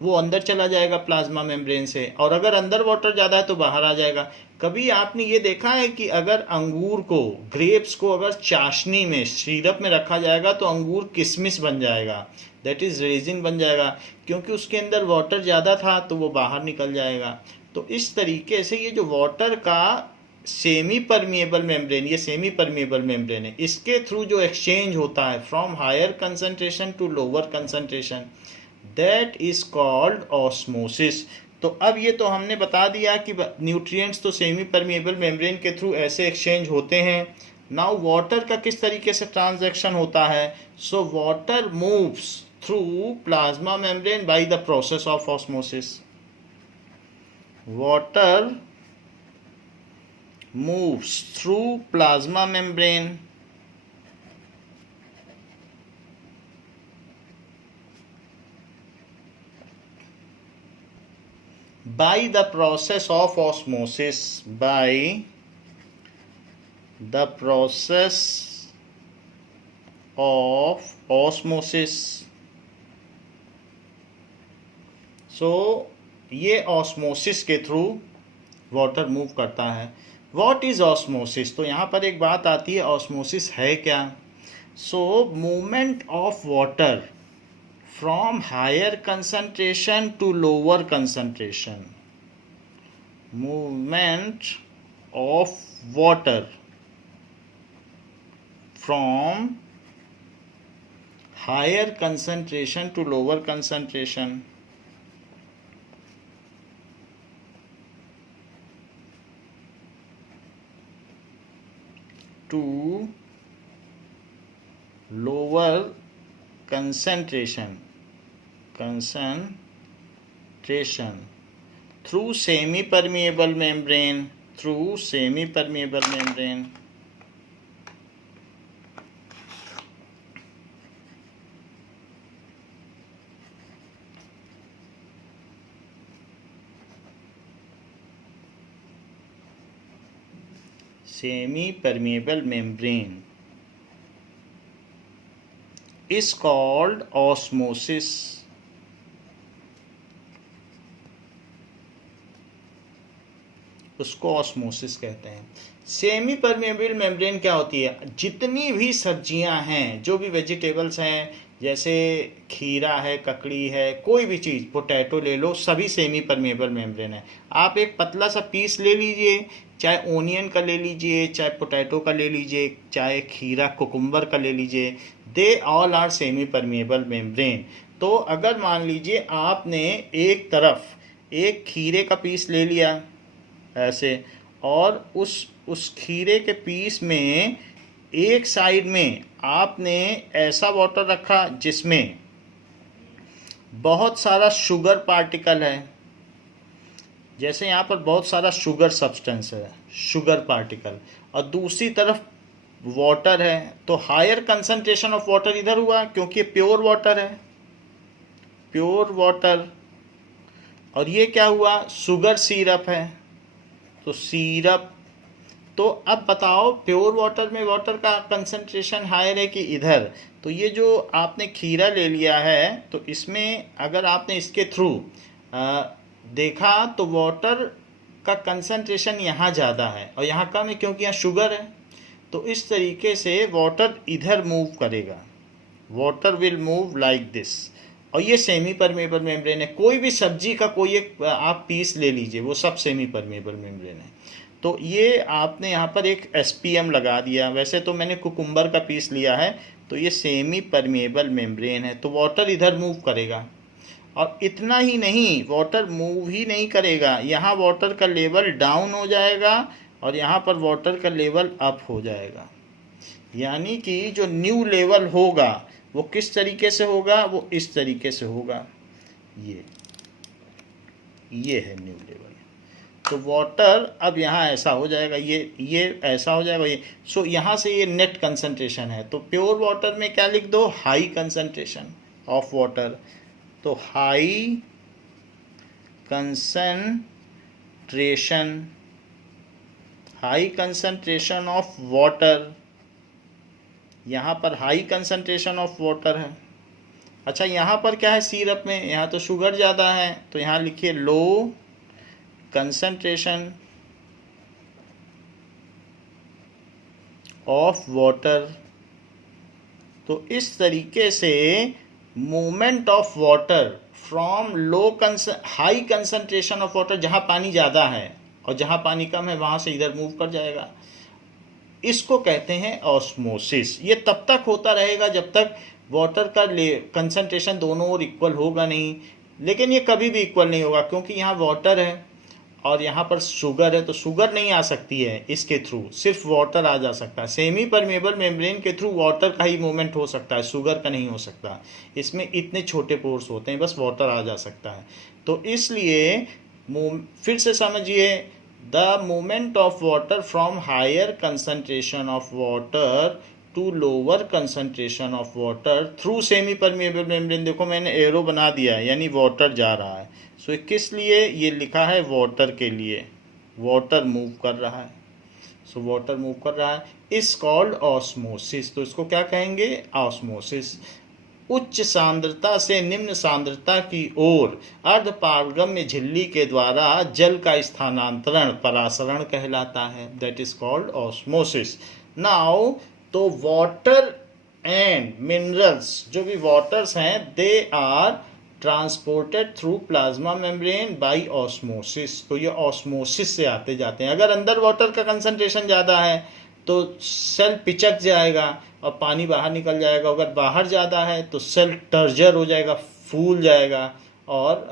वो अंदर चला जाएगा प्लाज्मा मेम्ब्रेन से, और अगर अंदर वाटर ज़्यादा है तो बाहर आ जाएगा। कभी आपने ये देखा है कि अगर अंगूर को, ग्रेप्स को अगर चाशनी में, सिरप में रखा जाएगा तो अंगूर किशमिश बन जाएगा, दैट इज़ रेजिन बन जाएगा, क्योंकि उसके अंदर वाटर ज़्यादा था तो वो बाहर निकल जाएगा। तो इस तरीके से ये जो वाटर का सेमी परमिएबल मेम्ब्रेन, ये सेमी परमिएबल मेम्ब्रेन है, इसके थ्रू जो एक्सचेंज होता है from higher concentration to lower concentration, that is called osmosis. तो अब ये तो हमने बता दिया कि न्यूट्रिएंट्स तो सेमी परमिएबल मेम्ब्रेन के थ्रू ऐसे एक्सचेंज होते हैं। नाउ वाटर का किस तरीके से ट्रांजैक्शन होता है? So water moves through plasma membrane bye the process of osmosis. Water moves through plasma membrane by the process of osmosis, by the process of osmosis। so ये osmosis के through water move करता है। What is osmosis? तो यहाँ पर एक बात आती है, ऑस्मोसिस है क्या? So movement of water from higher concentration to lower concentration, movement of water from higher concentration to lower concentration, to lower concentration through semi permeable membrane, through semi permeable membrane। semi permeable membrane is called osmosis। उसको osmosis कहते हैं। Semi permeable membrane क्या होती है? जितनी भी सब्जियां हैं, जो भी वेजिटेबल्स हैं, जैसे खीरा है, ककड़ी है, कोई भी चीज़, पोटैटो ले लो, सभी सेमी परमेबल मेम्ब्रेन है। आप एक पतला सा पीस ले लीजिए, चाहे ओनियन का ले लीजिए, चाहे पोटैटो का ले लीजिए, चाहे खीरा कुकुम्बर का ले लीजिए, they all are semi permeable membrane. तो अगर मान लीजिए आपने एक तरफ एक खीरे का पीस ले लिया ऐसे, और उस खीरे के पीस में एक साइड में आपने ऐसा वाटर रखा जिसमें बहुत सारा शुगर पार्टिकल है, जैसे यहाँ पर बहुत सारा शुगर सब्सटेंस है, शुगर पार्टिकल, और दूसरी तरफ वाटर है, तो हायर कंसंट्रेशन ऑफ वाटर इधर हुआ क्योंकि प्योर वाटर है, प्योर वाटर। और ये क्या हुआ? शुगर सिरप है, तो सिरप। तो अब बताओ, प्योर वाटर में वाटर का कंसंट्रेशन हायर है कि इधर? तो ये जो आपने खीरा ले लिया है, तो इसमें अगर आपने इसके थ्रू देखा तो वाटर का कंसंट्रेशन यहाँ ज़्यादा है और यहाँ कम है क्योंकि यहाँ शुगर है। तो इस तरीके से वाटर इधर मूव करेगा, water will move like this. और ये सेमी परमेबल मेम्ब्रेन है। कोई भी सब्जी का कोई एक आप पीस ले लीजिए, वो सब सेमी परमेबल मेम्ब्रेन है। तो ये आपने यहाँ पर एक SPM लगा दिया। वैसे तो मैंने कुकुम्बर का पीस लिया है, तो ये सेमी परमेबल मेम्ब्रेन है, तो वाटर इधर मूव करेगा। और इतना ही नहीं, वाटर मूव ही नहीं करेगा, यहाँ वाटर का लेवल डाउन हो जाएगा और यहाँ पर वाटर का लेवल अप हो जाएगा। यानी कि जो न्यू लेवल होगा वो किस तरीके से होगा, वो इस तरीके से होगा, ये है न्यू लेवल। तो वाटर अब यहाँ ऐसा हो जाएगा, ये ऐसा हो जाएगा, ये सो यहाँ से ये नेट कंसंट्रेशन है। तो प्योर वाटर में क्या लिख दो, हाई कंसंट्रेशन ऑफ वाटर। तो हाई कंसंट्रेशन ऑफ वाटर, यहाँ पर हाई कंसंट्रेशन ऑफ वाटर है। अच्छा, यहाँ पर क्या है सिरप में, यहाँ तो शुगर ज़्यादा है, तो यहाँ लिखिए लो कंसंट्रेशन ऑफ वाटर। तो इस तरीके से movement of water from high concentration of water, जहाँ पानी ज़्यादा है और जहाँ पानी कम है वहाँ से इधर मूव कर जाएगा। इसको कहते हैं ऑस्मोसिस। ये तब तक होता रहेगा जब तक वाटर का कंसंट्रेशन दोनों ओर इक्वल होगा नहीं। लेकिन ये कभी भी इक्वल नहीं होगा, क्योंकि यहाँ वाटर है और यहाँ पर शुगर है, तो शुगर नहीं आ सकती है इसके थ्रू, सिर्फ वाटर आ जा सकता है। सेमी परमेबल मेम्ब्रेन के थ्रू वाटर का ही मूवमेंट हो सकता है, शुगर का नहीं हो सकता। इसमें इतने छोटे पोर्स होते हैं, बस वाटर आ जा सकता है। तो इसलिए फिर से समझिए, the movement of water from higher concentration of water to lower concentration of water through semi permeable membrane. देखो मैंने एरो बना दिया है, यानी वाटर जा रहा है। सो किस लिए ये लिखा है, वाटर के लिए, वाटर मूव कर रहा है। सो वाटर मूव कर रहा है, इज कॉल्ड ऑस्मोसिस। तो इसको क्या कहेंगे, ऑस्मोसिस। उच्च सांद्रता से निम्न सांद्रता की ओर अर्धपारगम्य झिल्ली के द्वारा जल का स्थानांतरण परासरण कहलाता है। That is called osmosis. Now तो वाटर एंड मिनरल्स, जो भी वाटर्स हैं, they are transported through plasma membrane by osmosis. तो ये ऑस्मोसिस से आते जाते हैं। अगर अंदर वाटर का कंसंट्रेशन ज़्यादा है तो सेल पिचक जाएगा और पानी बाहर निकल जाएगा। अगर बाहर ज़्यादा है तो सेल टर्जर हो जाएगा, फूल जाएगा और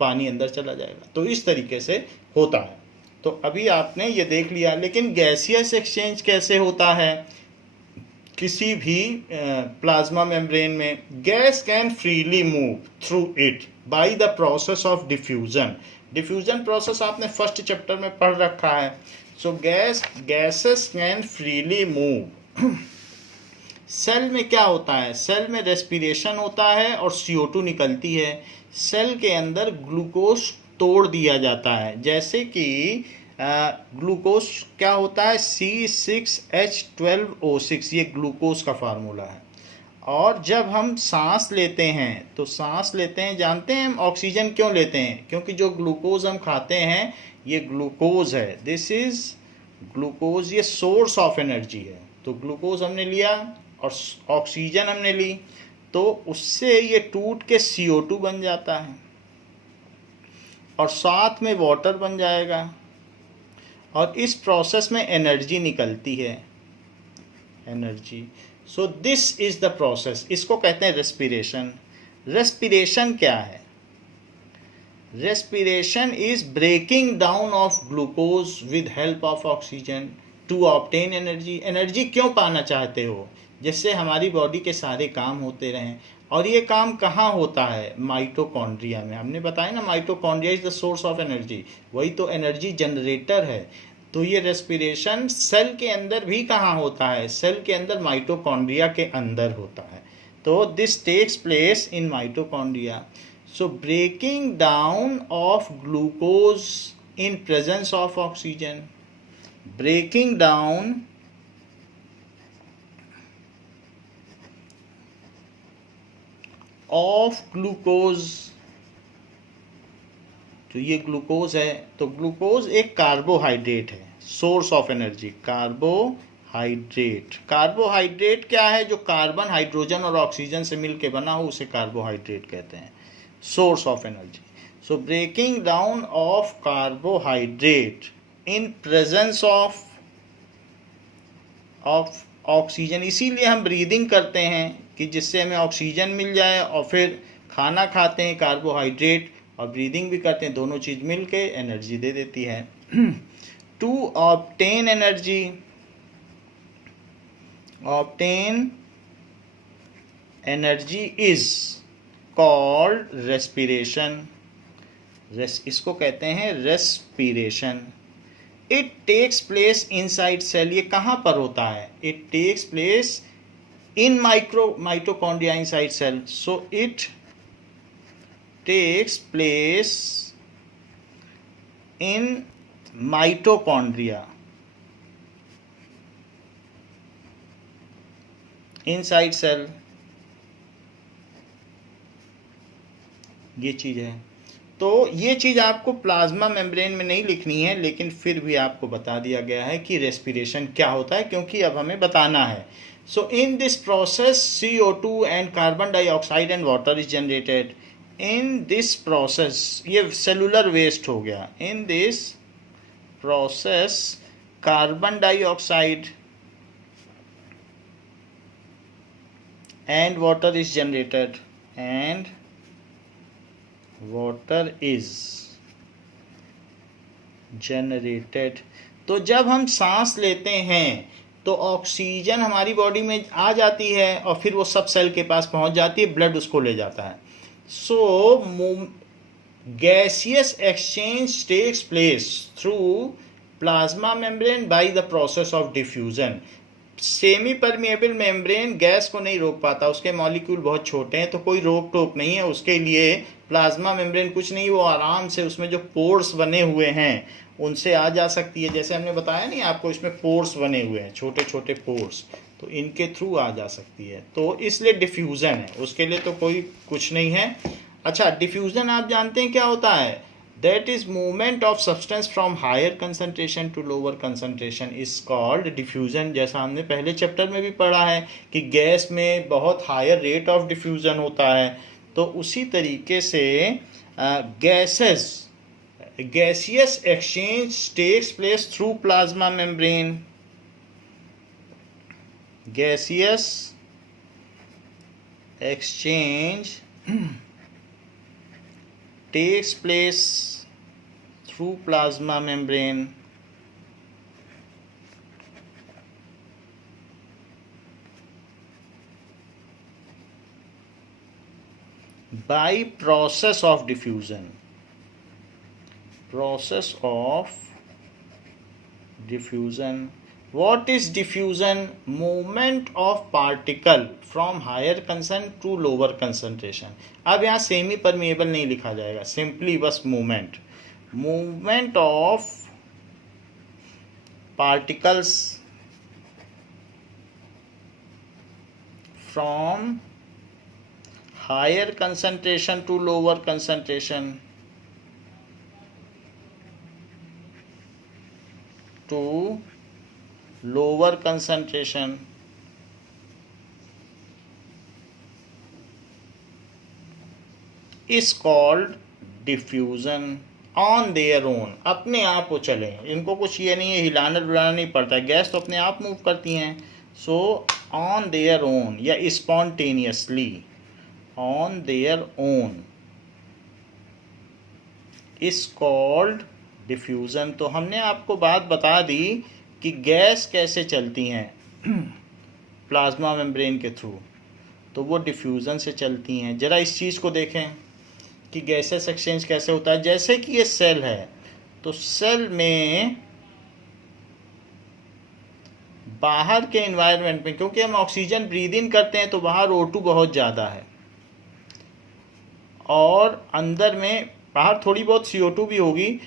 पानी अंदर चला जाएगा। तो इस तरीके से होता है। तो अभी आपने ये देख लिया। लेकिन गैसियस एक्सचेंज कैसे होता है किसी भी प्लाज्मा मेम्ब्रेन में? Gas can freely move through it by the process of diffusion. Diffusion process आपने फर्स्ट चैप्टर में पढ़ रखा है। So gases can freely move. Cell में क्या होता है, सेल में रेस्पिरेशन होता है और CO2 निकलती है। सेल के अंदर ग्लूकोज तोड़ दिया जाता है। जैसे कि ग्लूकोज क्या होता है, C6H12O6, ये ग्लूकोज का फार्मूला है। और जब हम सांस लेते हैं तो सांस लेते हैं, जानते हैं हम ऑक्सीजन क्यों लेते हैं? क्योंकि जो ग्लूकोज हम खाते हैं ये ग्लूकोज है। दिस इज ग्लूकोज, ये सोर्स ऑफ एनर्जी है। तो ग्लूकोज हमने लिया और ऑक्सीजन हमने ली, तो उससे ये टूट के CO2 बन जाता है और साथ में वाटर बन जाएगा। और इस प्रोसेस में एनर्जी निकलती है, energy. So this is the process. इसको कहते हैं रेस्पिरेशन। रेस्पिरेशन क्या है? Respiration is breaking down of glucose with help of oxygen to obtain energy. Energy क्यों पाना चाहते हो? जिससे हमारी बॉडी के सारे काम होते रहें। और ये काम कहाँ होता है? माइटोकॉन्ड्रिया में। हमने बताया ना, mitochondria is the source of energy, वही तो एनर्जी जनरेटर है। तो ये रेस्पिरेशन सेल के अंदर भी कहाँ होता है? सेल के अंदर माइटोकॉन्ड्रिया के अंदर होता है। तो this takes place in mitochondria. So breaking down of glucose in presence of oxygen, breaking down of glucose. तो ये ग्लूकोज है। तो ग्लूकोज एक कार्बोहाइड्रेट है, source of energy. Carbohydrate, carbohydrate क्या है? जो कार्बन, हाइड्रोजन और ऑक्सीजन से मिलके बना हो उसे कार्बोहाइड्रेट कहते हैं, source of energy. So breaking down of carbohydrate in presence of oxygen. इसीलिए हम ब्रीदिंग करते हैं कि जिससे हमें ऑक्सीजन मिल जाए, और फिर खाना खाते हैं कार्बोहाइड्रेट, और ब्रीदिंग भी करते हैं। दोनों चीज़ मिलके एनर्जी दे देती है। To obtain energy, obtain energy is called respiration. इसको कहते हैं respiration. It takes place inside cell. ये कहाँ पर होता है? It takes place in mitochondria inside cell. So it takes place in mitochondria inside cell. ये चीज है। तो ये चीज आपको प्लाज्मा मेम्ब्रेन में नहीं लिखनी है, लेकिन फिर भी आपको बता दिया गया है कि रेस्पिरेशन क्या होता है, क्योंकि अब हमें बताना है। So in this process CO2 and carbon dioxide and water is generated. In this process, ये सेलुलर वेस्ट हो गया। In this process carbon dioxide and water is generated and water is generated। तो जब हम सांस लेते हैं तो ऑक्सीजन हमारी बॉडी में आ जाती है और फिर वो सब सेल के पास पहुंच जाती है, ब्लड उसको ले जाता है। सो gaseous exchange takes place through plasma membrane by the process of diffusion। Semi permeable membrane gas को नहीं रोक पाता, उसके मॉलिक्यूल बहुत छोटे हैं, तो कोई रोक टोक नहीं है उसके लिए। प्लाज्मा मेम्ब्रेन कुछ नहीं, वो आराम से उसमें जो पोर्स बने हुए हैं उनसे आ जा सकती है। जैसे हमने बताया नहीं आपको, इसमें पोर्स बने हुए हैं, छोटे छोटे पोर्स, तो इनके थ्रू आ जा सकती है। तो इसलिए डिफ्यूज़न है, उसके लिए तो कोई कुछ नहीं है। अच्छा, डिफ्यूज़न आप जानते हैं क्या होता है? That is movement of substance from higher concentration to lower concentration is called diffusion। जैसा हमने पहले चैप्टर में भी पढ़ा है कि गैस में बहुत हायर रेट ऑफ डिफ्यूज़न होता है, तो उसी तरीके से gaseous exchange takes place through plasma membrane। gaseous exchange takes place through plasma membrane by process of diffusion। process of diffusion। what is diffusion? movement of particle from higher concentration to lower concentration। अब यहाँ semi permeable नहीं लिखा जाएगा, simply बस movement of particles from higher concentration to lower concentration to lower concentration is called diffusion on their own। अपने आप वो चले, इनको कुछ ये नहीं है, हिलाना डुलाना नहीं पड़ता है, गैस तो अपने आप मूव करती हैं। सो ऑन देयर ओन या spontaneously on their own is called diffusion. तो हमने आपको बात बता दी कि गैस कैसे चलती हैं प्लाज्मा मेम्ब्रेन के थ्रू, तो वो डिफ्यूज़न से चलती हैं। ज़रा इस चीज़ को देखें कि गैसेस एक्सचेंज कैसे होता है। जैसे कि ये सेल है, तो सेल में बाहर के एनवायरनमेंट में, क्योंकि हम ऑक्सीजन ब्रीद इन करते हैं तो बाहर O2 बहुत ज़्यादा है, और अंदर में बाहर थोड़ी बहुत CO2 भी होगी,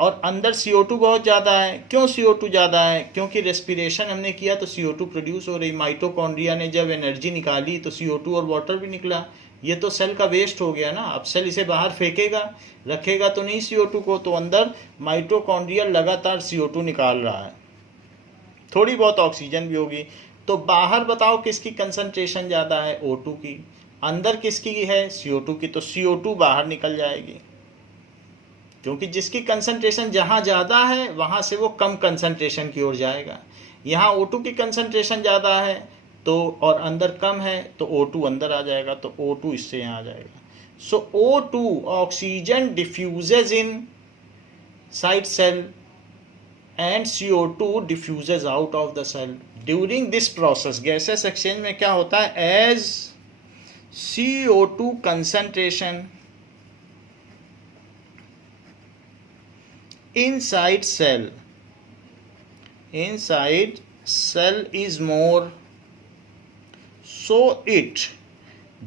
और अंदर CO2 बहुत ज़्यादा है। क्यों CO2 ज़्यादा है? क्योंकि रेस्पिरेशन हमने किया तो CO2 प्रोड्यूस हो रही। माइटोकॉन्ड्रिया ने जब एनर्जी निकाली तो CO2 और वाटर भी निकला। ये तो सेल का वेस्ट हो गया ना। अब सेल इसे बाहर फेंकेगा, रखेगा तो नहीं CO2 को, तो अंदर माइटोकॉन्ड्रिया लगातार CO2 निकाल रहा है, थोड़ी बहुत ऑक्सीजन भी होगी। तो बाहर बताओ किसकी कंसंट्रेशन ज़्यादा है? O2 की। अंदर किसकी है? CO2 की। तो CO2 बाहर निकल जाएगी, क्योंकि जिसकी कंसंट्रेशन जहाँ ज़्यादा है वहाँ से वो कम कंसंट्रेशन की ओर जाएगा। यहाँ O2 की कंसंट्रेशन ज़्यादा है तो, और अंदर कम है, तो O2 अंदर आ जाएगा, तो O2 इससे यहाँ आ जाएगा। So O2 oxygen diffuses inside cell and CO2 diffuses out of the cell. During this process, gaseous exchange में क्या होता है? As CO2 concentration inside cell is more, so it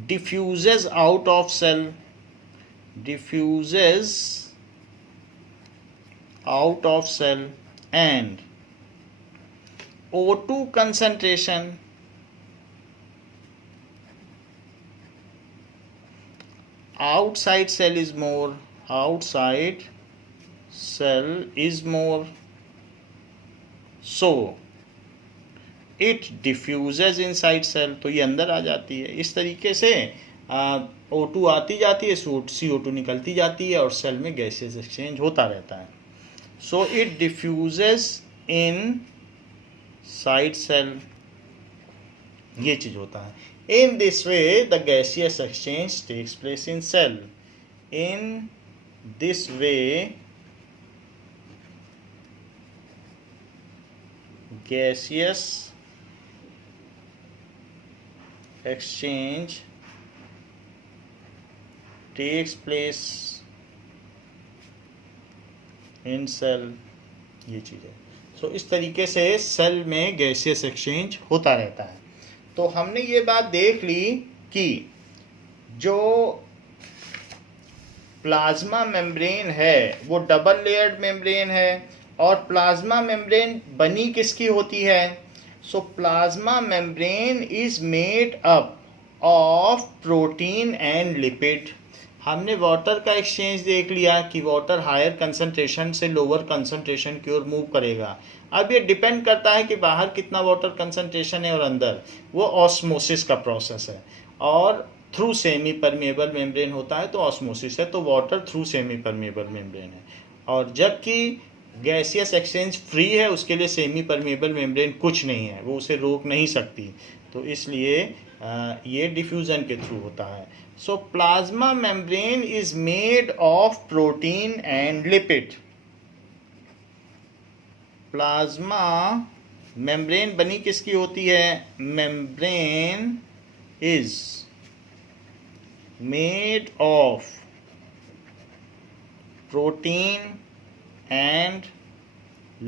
diffuses out of cell, and O2 concentration outside cell is more, so it diffuses inside cell. तो ये अंदर आ जाती है. इस तरीके से O2 आती जाती है, CO2 निकलती जाती है और सेल में गैसेस एक्सचेंज होता रहता है. So it diffuses inside cell. ये चीज होता है. In this way the gaseous exchange takes place in cell. In this way gaseous exchange takes place in cell. ये चीज़ है. सो इस तरीके से सेल में गैसियस एक्सचेंज होता रहता है. तो हमने ये बात देख ली कि जो प्लाज्मा मेम्ब्रेन है वो डबल लेयर्ड मेम्ब्रेन है, और प्लाज्मा मेम्ब्रेन बनी किसकी होती है? सो plasma membrane is made up of protein and lipid. हमने वाटर का एक्सचेंज देख लिया कि वाटर हायर कंसंट्रेशन से लोअर कंसंट्रेशन की ओर मूव करेगा. अब ये डिपेंड करता है कि बाहर कितना वाटर कंसंट्रेशन है और अंदर. वो ऑस्मोसिस का प्रोसेस है, और थ्रू सेमी परमेबल मेम्ब्रेन होता है तो ऑस्मोसिस है. तो water through semi permeable membrane है, और जबकि गैसियस एक्सचेंज फ्री है, उसके लिए सेमी परमेबल मेम्ब्रेन कुछ नहीं है, वो उसे रोक नहीं सकती. तो इसलिए ये डिफ्यूजन के थ्रू होता है. सो plasma membrane is made of protein and lipid. Plasma membrane बनी किसकी होती है? Membrane is made of protein and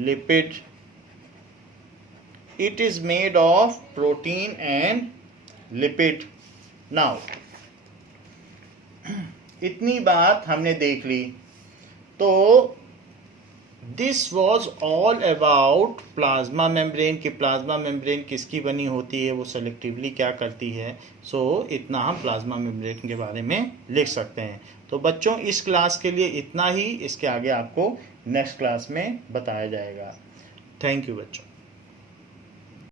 lipid. It is made of protein and lipid. Now इतनी बात हमने देख ली. तो this was all about plasma membrane. कि प्लाज्मा मेम्ब्रेन किसकी बनी होती है, वो सेलेक्टिवली क्या करती है. सो इतना हम प्लाज्मा मेम्ब्रेन के बारे में लिख सकते हैं. तो बच्चों इस क्लास के लिए इतना ही. इसके आगे आपको नेक्स्ट क्लास में बताया जाएगा. थैंक यू बच्चों.